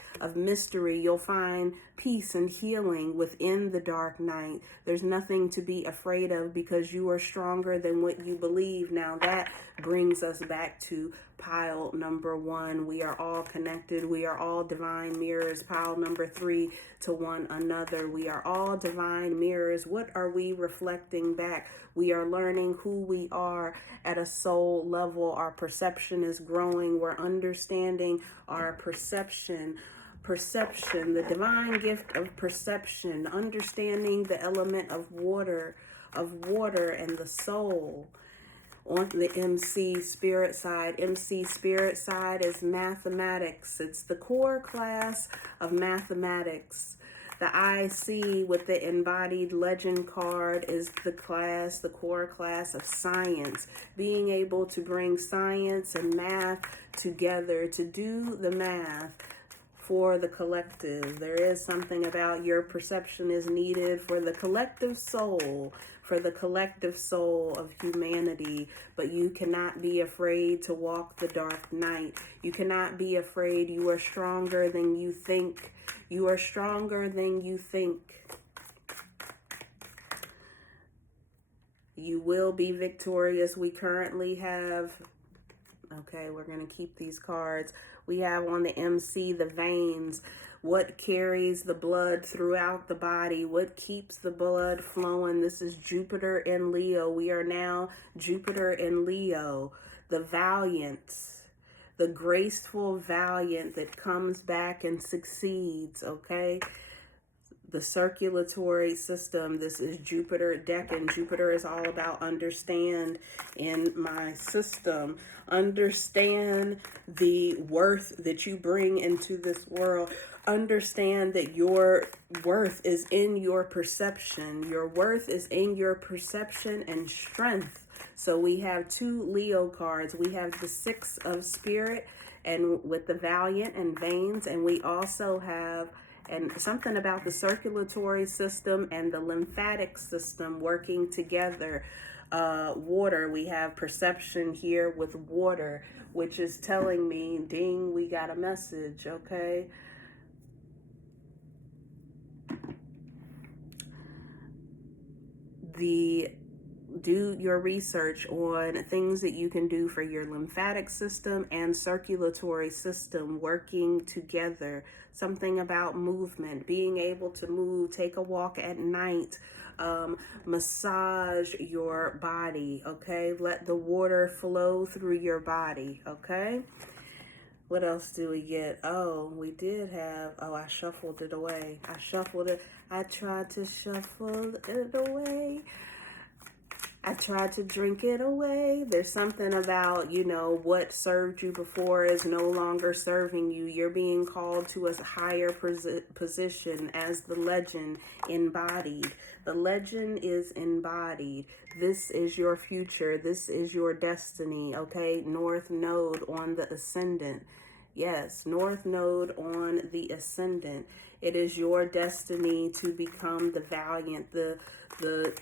You'll find peace and healing within the dark night. There's nothing to be afraid of because you are stronger than what you believe. Now that brings us back to pile number 1. We are all connected. We are all divine mirrors. Pile number 3, to one another. We are all divine mirrors. What are we reflecting back? We are learning who we are at a soul level. Our perception is growing. We're understanding our perception, the divine gift of perception, understanding the element of water and the soul. On the MC spirit side is mathematics. It's the core class of mathematics. The IC with the embodied legend card is the core class of science. Being able to bring science and math together to do the math for the collective. There is something about your perception is needed for the collective soul, of humanity, but you cannot be afraid to walk the dark night. You cannot be afraid. You are stronger than you think. You are stronger than you think. You will be victorious. We currently have, okay, we're going to keep these cards. We have on the MC the veins. What carries the blood throughout the body? What keeps the blood flowing? This is Jupiter in Leo. We are now Jupiter in Leo. The valiant, the graceful valiant that comes back and succeeds, okay? The circulatory system. This is Jupiter Decan. Jupiter is all about understand in my system. Understand the worth that you bring into this world. Understand that your worth is in your perception. Your worth is in your perception and strength. So we have 2 Leo cards. We have the 6 of spirit and with the valiant and veins, and we also have something about the circulatory system and the lymphatic system working together. Water, we have perception here with water, which is telling me, ding, we got a message, okay? Do your research on things that you can do for your lymphatic system and circulatory system working together. Something about movement, being able to move, take a walk at night, massage your body, okay? Let the water flow through your body, okay? What else do we get? Oh, we did have, I shuffled it away. I tried to shuffle it away. I tried to drink it away. There's something about, what served you before is no longer serving you. You're being called to a higher position as the legend embodied. The legend is embodied. This is your future. This is your destiny, okay? North Node on the ascendant. Yes, North Node on the ascendant. It is your destiny to become the valiant, the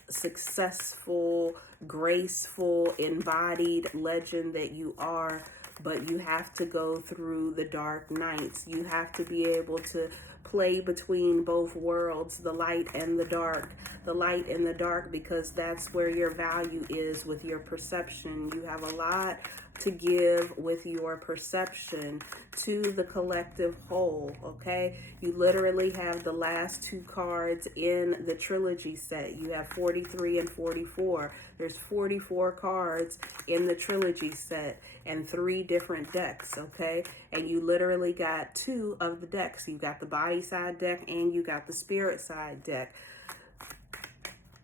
successful, graceful, embodied legend that you are. But you have to go through the dark nights. You have to be able to play between both worlds, the light and the dark. The light and the dark, because that's where your value is with your perception. You have a lot to give with your perception to the collective whole, okay? You literally have the last 2 cards in the trilogy set. You have 43 and 44. There's 44 cards in the trilogy set and 3 different decks, okay? And you literally got 2 of the decks. You got the body side deck and you got the spirit side deck.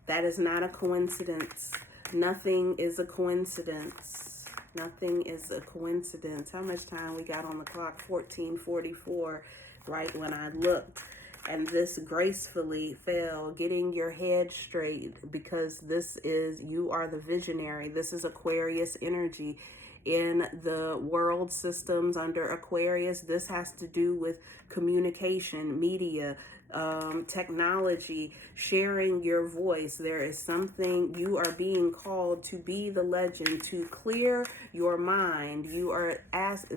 That is not a coincidence. Nothing is a coincidence. Nothing is a coincidence. How much time we got on the clock? 14:44, right when I looked. And this gracefully fell, getting your head straight, because you are the visionary. This is Aquarius energy. In the world systems under Aquarius, this has to do with communication, media, technology, sharing your voice. There is something, you are being called to be the legend, to clear your mind. You are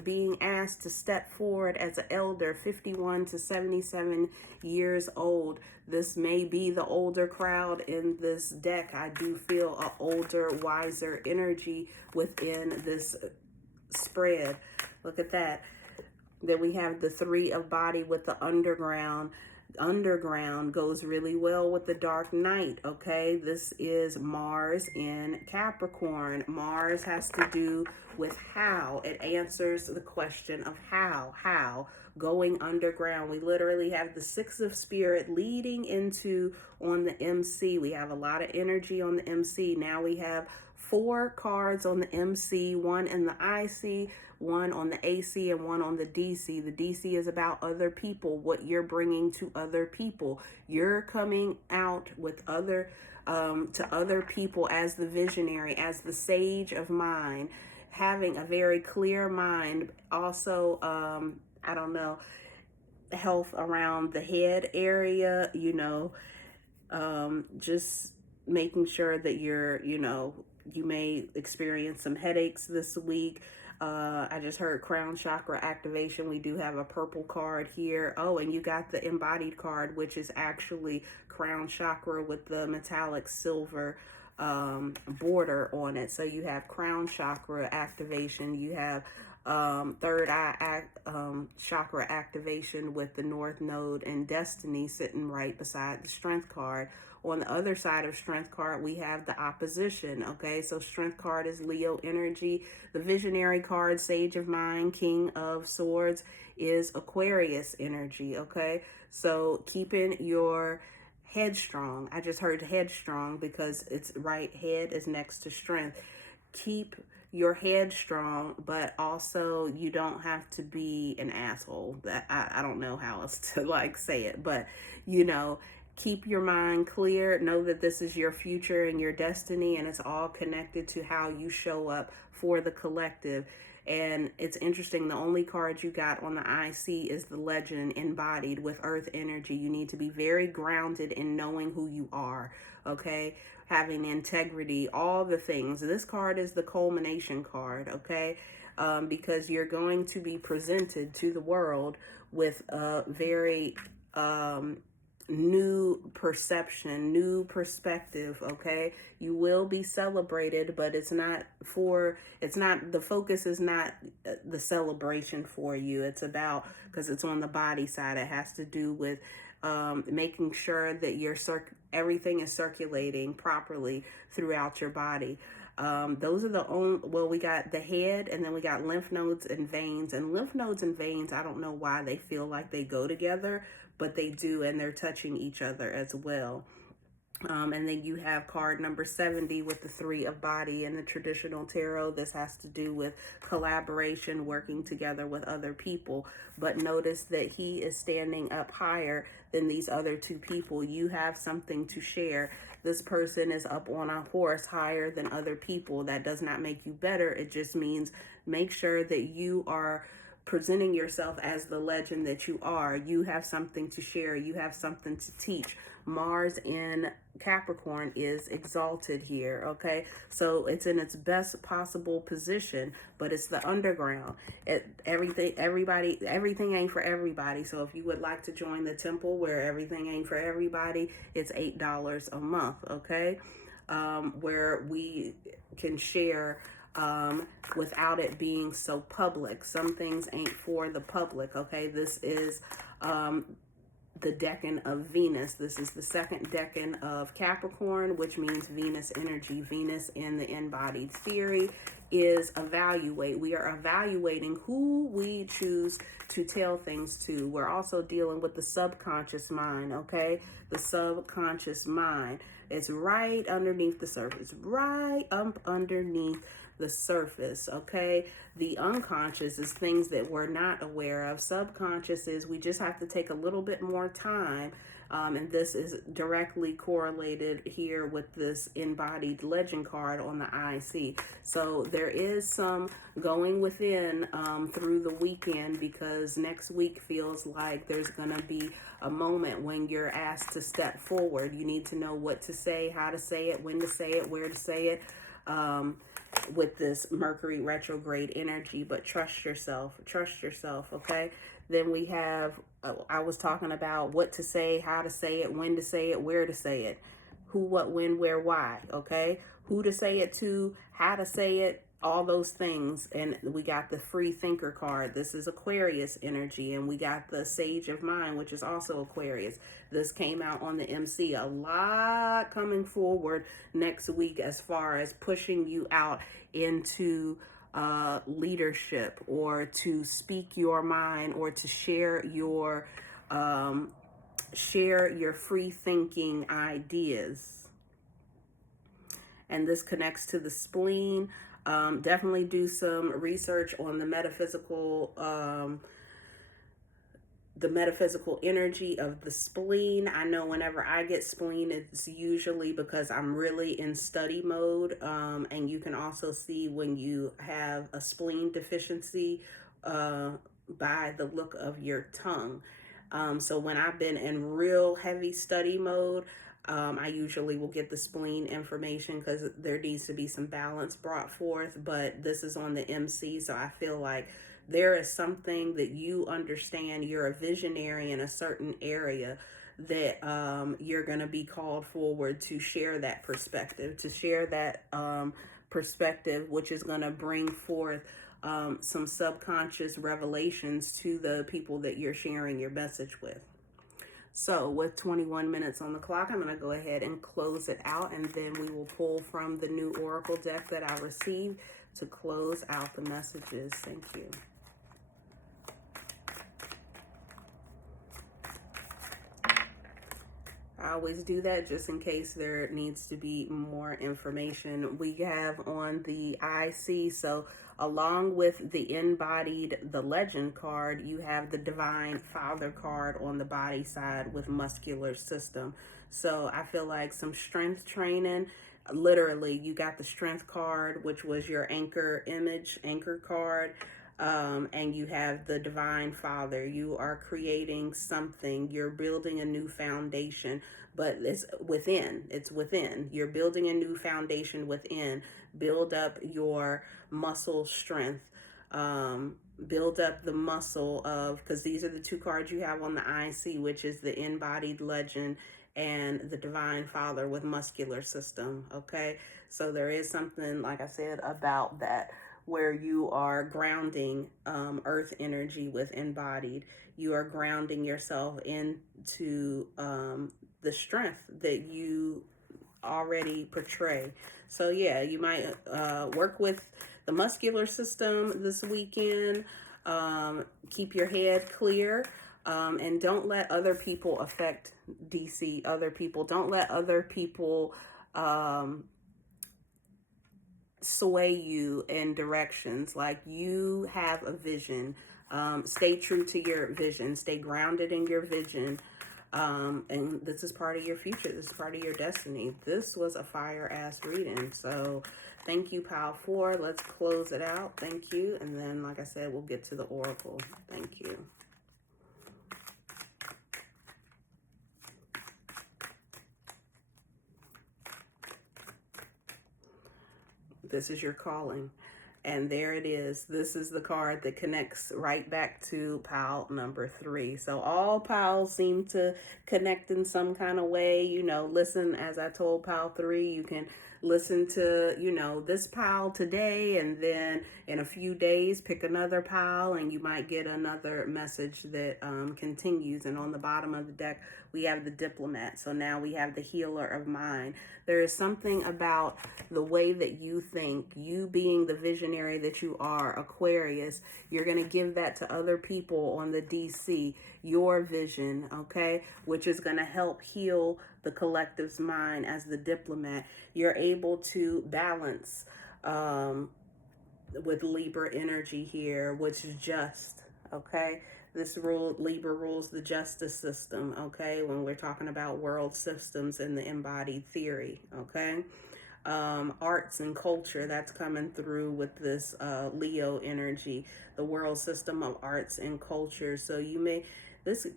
being asked to step forward as an elder, 51 to 77 years old. This may be the older crowd in this deck. I do feel an older, wiser energy within this spread. Look at that. Then we have the 3 of body with the underground. Underground goes really well with the dark night, okay? This is Mars in Capricorn. Mars has to do with how. It answers the question of how. Going underground. We literally have the 6 of spirit leading into on the MC. We have a lot of energy on the MC. Now we have 4 cards on the MC, 1 in the IC, 1 on the AC, and 1 on the DC. The DC is about other people, what you're bringing to other people. You're coming out with to other people as the visionary, as the sage of mind, having a very clear mind. Also, I don't know, health around the head area, just making sure that you may experience some headaches this week. I just heard crown chakra activation. We do have a purple card here. Oh, and you got the embodied card, which is actually crown chakra with the metallic silver border on it. So you have crown chakra activation. You have third eye chakra activation with the north node and destiny sitting right beside the strength card. On the other side of strength card, we have the opposition. Okay, so strength card is Leo energy. The visionary card, sage of mind, king of swords, is Aquarius energy. Okay, so keeping your headstrong. I just heard headstrong because it's right, head is next to strength. Keep your head strong, but also you don't have to be an asshole. That I don't know how else to say it, but keep your mind clear. Know that this is your future and your destiny, and it's all connected to how you show up for the collective. And it's interesting, the only card you got on the IC is the legend embodied with earth energy. You need to be very grounded in knowing who you are, okay? Having integrity, all the things. This card is the culmination card, okay? Because you're going to be presented to the world with a very new perception, new perspective, okay? You will be celebrated, but the focus is not the celebration for you. It's about, because it's on the body side, it has to do with making sure that everything is circulating properly throughout your body. Those are the only, we got the head, and then we got lymph nodes and veins. And lymph nodes and veins, I don't know why they feel like they go together, but they do, and they're touching each other as well. And then you have card number 70 with the 3 of body. In the traditional tarot, this has to do with collaboration, working together with other people. But notice that he is standing up higher than these other 2 people. You have something to share. This person is up on a horse higher than other people. That does not make you better. It just means make sure that you are presenting yourself as the legend that you are. You have something to share. You have something to teach. Mars in Capricorn is exalted here, okay? So it's in its best possible position, but it's the underground. Everything ain't for everybody. So if you would like to join the temple where everything ain't for everybody, it's $8 a month, okay? Where we can share without it being so public. Some things ain't for the public, okay? This is the decan of Venus. This is the second decan of Capricorn, which means Venus energy. Venus in the embodied theory is evaluate. We are evaluating who we choose to tell things to. We're also dealing with the subconscious mind, okay? The subconscious mind. It's right underneath the surface, right up underneath the surface, okay? The unconscious is things that we're not aware of. Subconscious is we just have to take a little bit more time, and this is directly correlated here with this embodied legend card on the IC. So there is some going within through the weekend, because next week feels like there's gonna be a moment when you're asked to step forward. You need to know what to say, how to say it, when to say it, where to say it, with this Mercury retrograde energy. But trust yourself, okay? Then we have, I was talking about what to say, how to say it, when to say it, where to say it, who, what, when, where, why, okay? Who to say it to, how to say it, all those things. And we got the free thinker card. This is Aquarius energy. And we got the sage of mind, which is also Aquarius. This came out on the MC. A lot coming forward next week as far as pushing you out into leadership, or to speak your mind, or to share your free thinking ideas. and this connects to the spleen. Definitely do some research on the metaphysical energy of the spleen. I know whenever I get spleen, it's usually because I'm really in study mode. And you can also see when you have a spleen deficiency by the look of your tongue. So when I've been in real heavy study mode, I usually will get the spleen information because there needs to be some balance brought forth. But this is on the MC, so I feel like there is something that you understand. You're a visionary in a certain area that you're going to be called forward to share that perspective, which is going to bring forth some subconscious revelations to the people that you're sharing your message with. So with 21 minutes on the clock, I'm going to go ahead and close it out, and then we will pull from the new Oracle deck that I received to close out the messages. Thank you. I always do that just in case there needs to be more information. We have on the IC, so along with the InBodied, the Legend card, you have the Divine Father card on the body side with muscular system. So I feel like some strength training. Literally, you got the Strength card, which was your anchor card. And you have the Divine Father. You are creating something. You're building a new foundation, but it's within. You're building a new foundation within. Build up your muscle strength. Build up the muscle of, because these are the two cards you have on the IC, which is the InBodied Legend and the Divine Father with muscular system. Okay, so there is something, like I said, about that, where you are grounding earth energy with InBodied. You are grounding yourself into the strength that you already portray. So yeah, you might work with the muscular system this weekend. Keep your head clear. And don't let other people affect other people. Don't let other people sway you in directions. Like, you have a vision. Stay true to your vision. Stay grounded in your vision. And this is part of your future. This is part of your destiny. This was a fire ass reading. So thank you, Pile 4. Let's close it out. Thank you. And then, like I said, we'll get to the Oracle. Thank you. This is your calling. And there it is. This is the card that connects right back to pile number 3. So all piles seem to connect in some kind of way. You know, listen, as I told pile 3, you can listen to, you know, this pile today, and then in a few days pick another pile, and you might get another message that continues. And on the bottom of the deck, we have the Diplomat. So now we have the Healer of Mind. There is something about the way that you think, you being the visionary that you are, Aquarius, you're going to give that to other people on the DC, your vision, okay, which is going to help heal the collective's mind as the Diplomat. You're able to balance with Libra energy here, which is just, okay? This rule, Libra rules the justice system, okay? When we're talking about world systems in the embodied theory, okay? Arts and culture, that's coming through with this Leo energy, the world system of arts and culture. So you may, this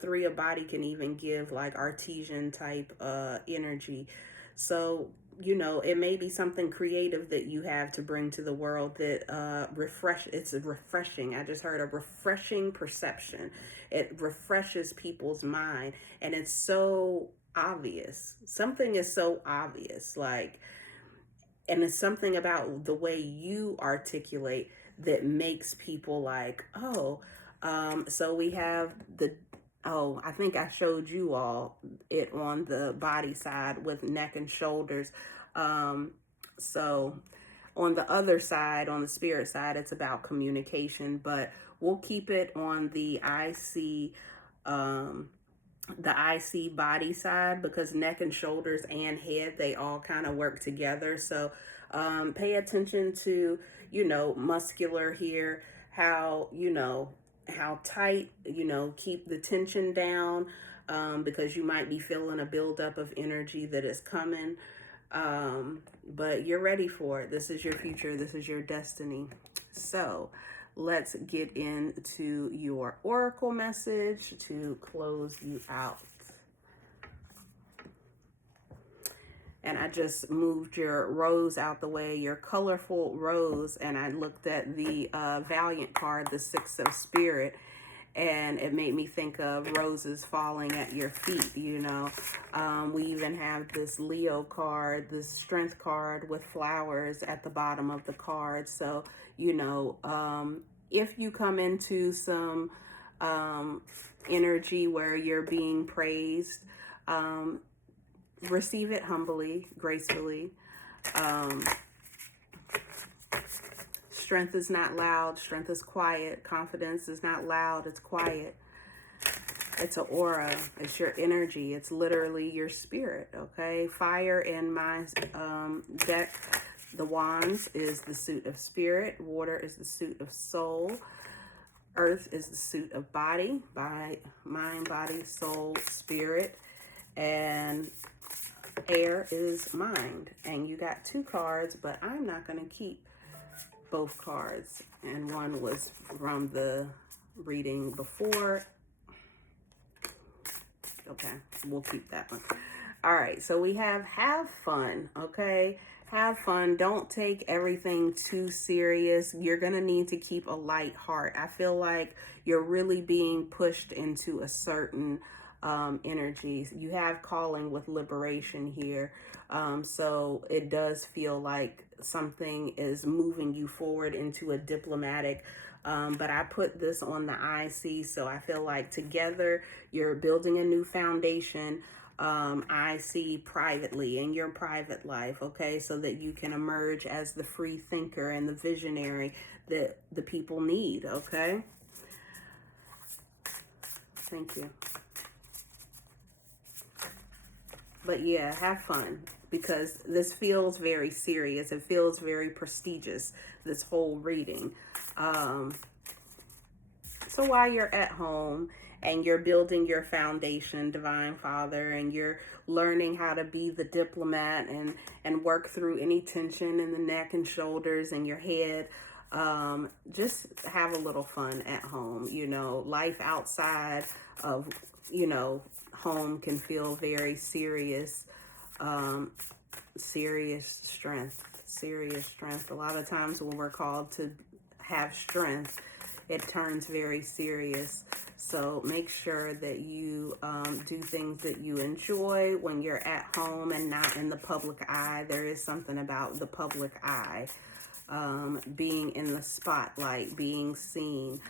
3 of body can even give like artesian type energy. So, you know, it may be something creative that you have to bring to the world that it's refreshing. I just heard a refreshing perception. It refreshes people's mind, and it's so obvious. Something is so obvious, like, and it's something about the way you articulate that makes people like, oh, so we have the, oh, I think I showed you all it on the body side with neck and shoulders. So on the other side, on the spirit side, it's about communication, but we'll keep it on the IC the IC body side, because neck and shoulders and head, they all kind of work together. So pay attention to, muscular here, how, how tight, keep the tension down, because you might be feeling a buildup of energy that is coming. But you're ready for it. This is your future. This is your destiny. So let's get into your oracle message to close you out. And I just moved your rose out the way, your colorful rose, and I looked at the Valiant card, the Six of Spirit, and it made me think of roses falling at your feet, We even have this Leo card, this Strength card with flowers at the bottom of the card. So, if you come into some energy where you're being praised, receive it humbly, gracefully. Strength is not loud. Strength is quiet. Confidence is not loud. It's quiet. It's an aura. It's your energy. It's literally your spirit, okay? Fire in my deck, the wands, is the suit of spirit. Water is the suit of soul. Earth is the suit of body, by mind, body, soul, spirit. And air is mind. And you got two cards, but I'm not going to keep both cards. And one was from the reading before. Okay, we'll keep that one. All right, so we have fun, okay? Have fun. Don't take everything too serious. You're going to need to keep a light heart. I feel like you're really being pushed into a certain energies. You have calling with liberation here. So it does feel like something is moving you forward into a diplomatic, but I put this on the IC, so I feel like together you're building a new foundation. I see privately in your private life, okay, so that you can emerge as the free thinker and the visionary that the people need, okay? Thank you. But yeah, have fun, because this feels very serious. It feels very prestigious, this whole reading. So while you're at home and you're building your foundation, Divine Father, and you're learning how to be the diplomat and work through any tension in the neck and shoulders and your head, just have a little fun at home. Life outside of, home can feel very serious. Serious strength. A lot of times when we're called to have strength, it turns very serious. So make sure that you do things that you enjoy when you're at home and not in the public eye. There is something about the public eye, being in the spotlight, being seen,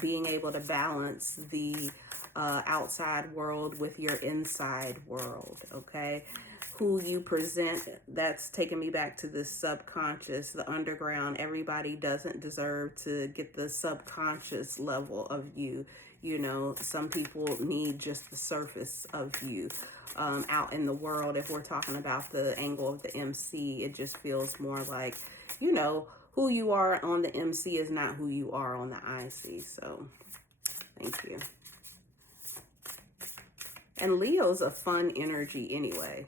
being able to balance the outside world with your inside world, okay? Who you present, that's taking me back to the subconscious, the underground. Everybody doesn't deserve to get the subconscious level of you. Some people need just the surface of you. Out in the world, if we're talking about the angle of the MC, it just feels more like, who you are on the MC is not who you are on the IC. So, thank you. And Leo's a fun energy anyway.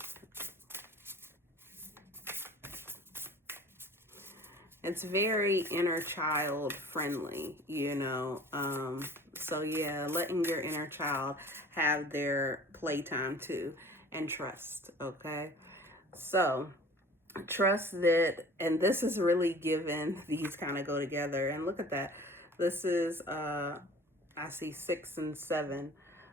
It's very inner child friendly, so yeah, letting your inner child have their playtime too, and trust, okay? So trust that, and this is really given, these kind of go together, and look at that. This is, I see 6 and 7,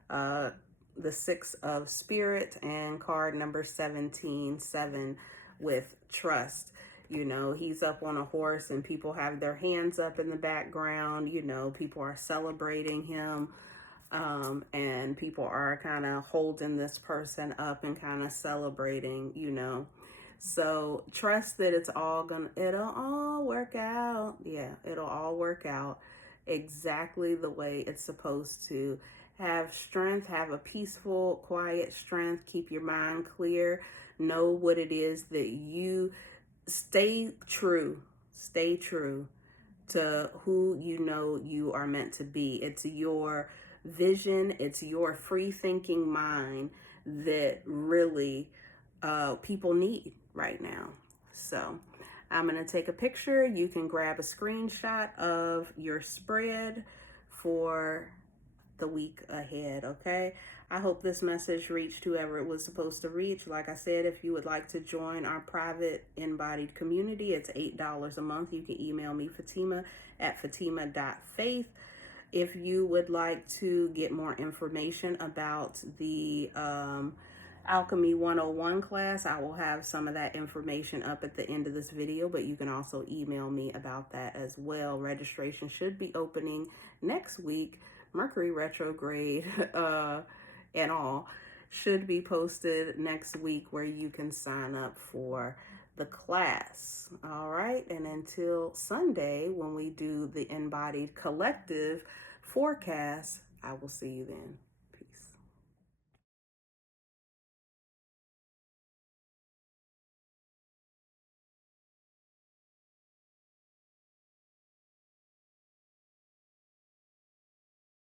the 6 of Spirit, and card number 17, 7, with trust. He's up on a horse and people have their hands up in the background. People are celebrating him, and people are kind of holding this person up and kind of celebrating, So trust that it'll all work out. Yeah, it'll all work out exactly the way it's supposed to. Have strength, have a peaceful, quiet strength. Keep your mind clear. Know what it is that you stay true. Stay true to who you know you are meant to be. It's your vision, it's your free thinking mind that really people need right now. So I'm going to take a picture. You can grab a screenshot of your spread for the week ahead, okay? I hope this message reached whoever it was supposed to reach. Like I said, if you would like to join our private InBodied community, it's $8 a month. You can email me, Fatimah, at fatimah.faith. If you would like to get more information about the Alchemy 101 class, I will have some of that information up at the end of this video, but you can also email me about that as well. Registration should be opening next week. Mercury retrograde and all should be posted next week, where you can sign up for the class. All right, and until Sunday when we do the InBodied collective forecast, I will see you then.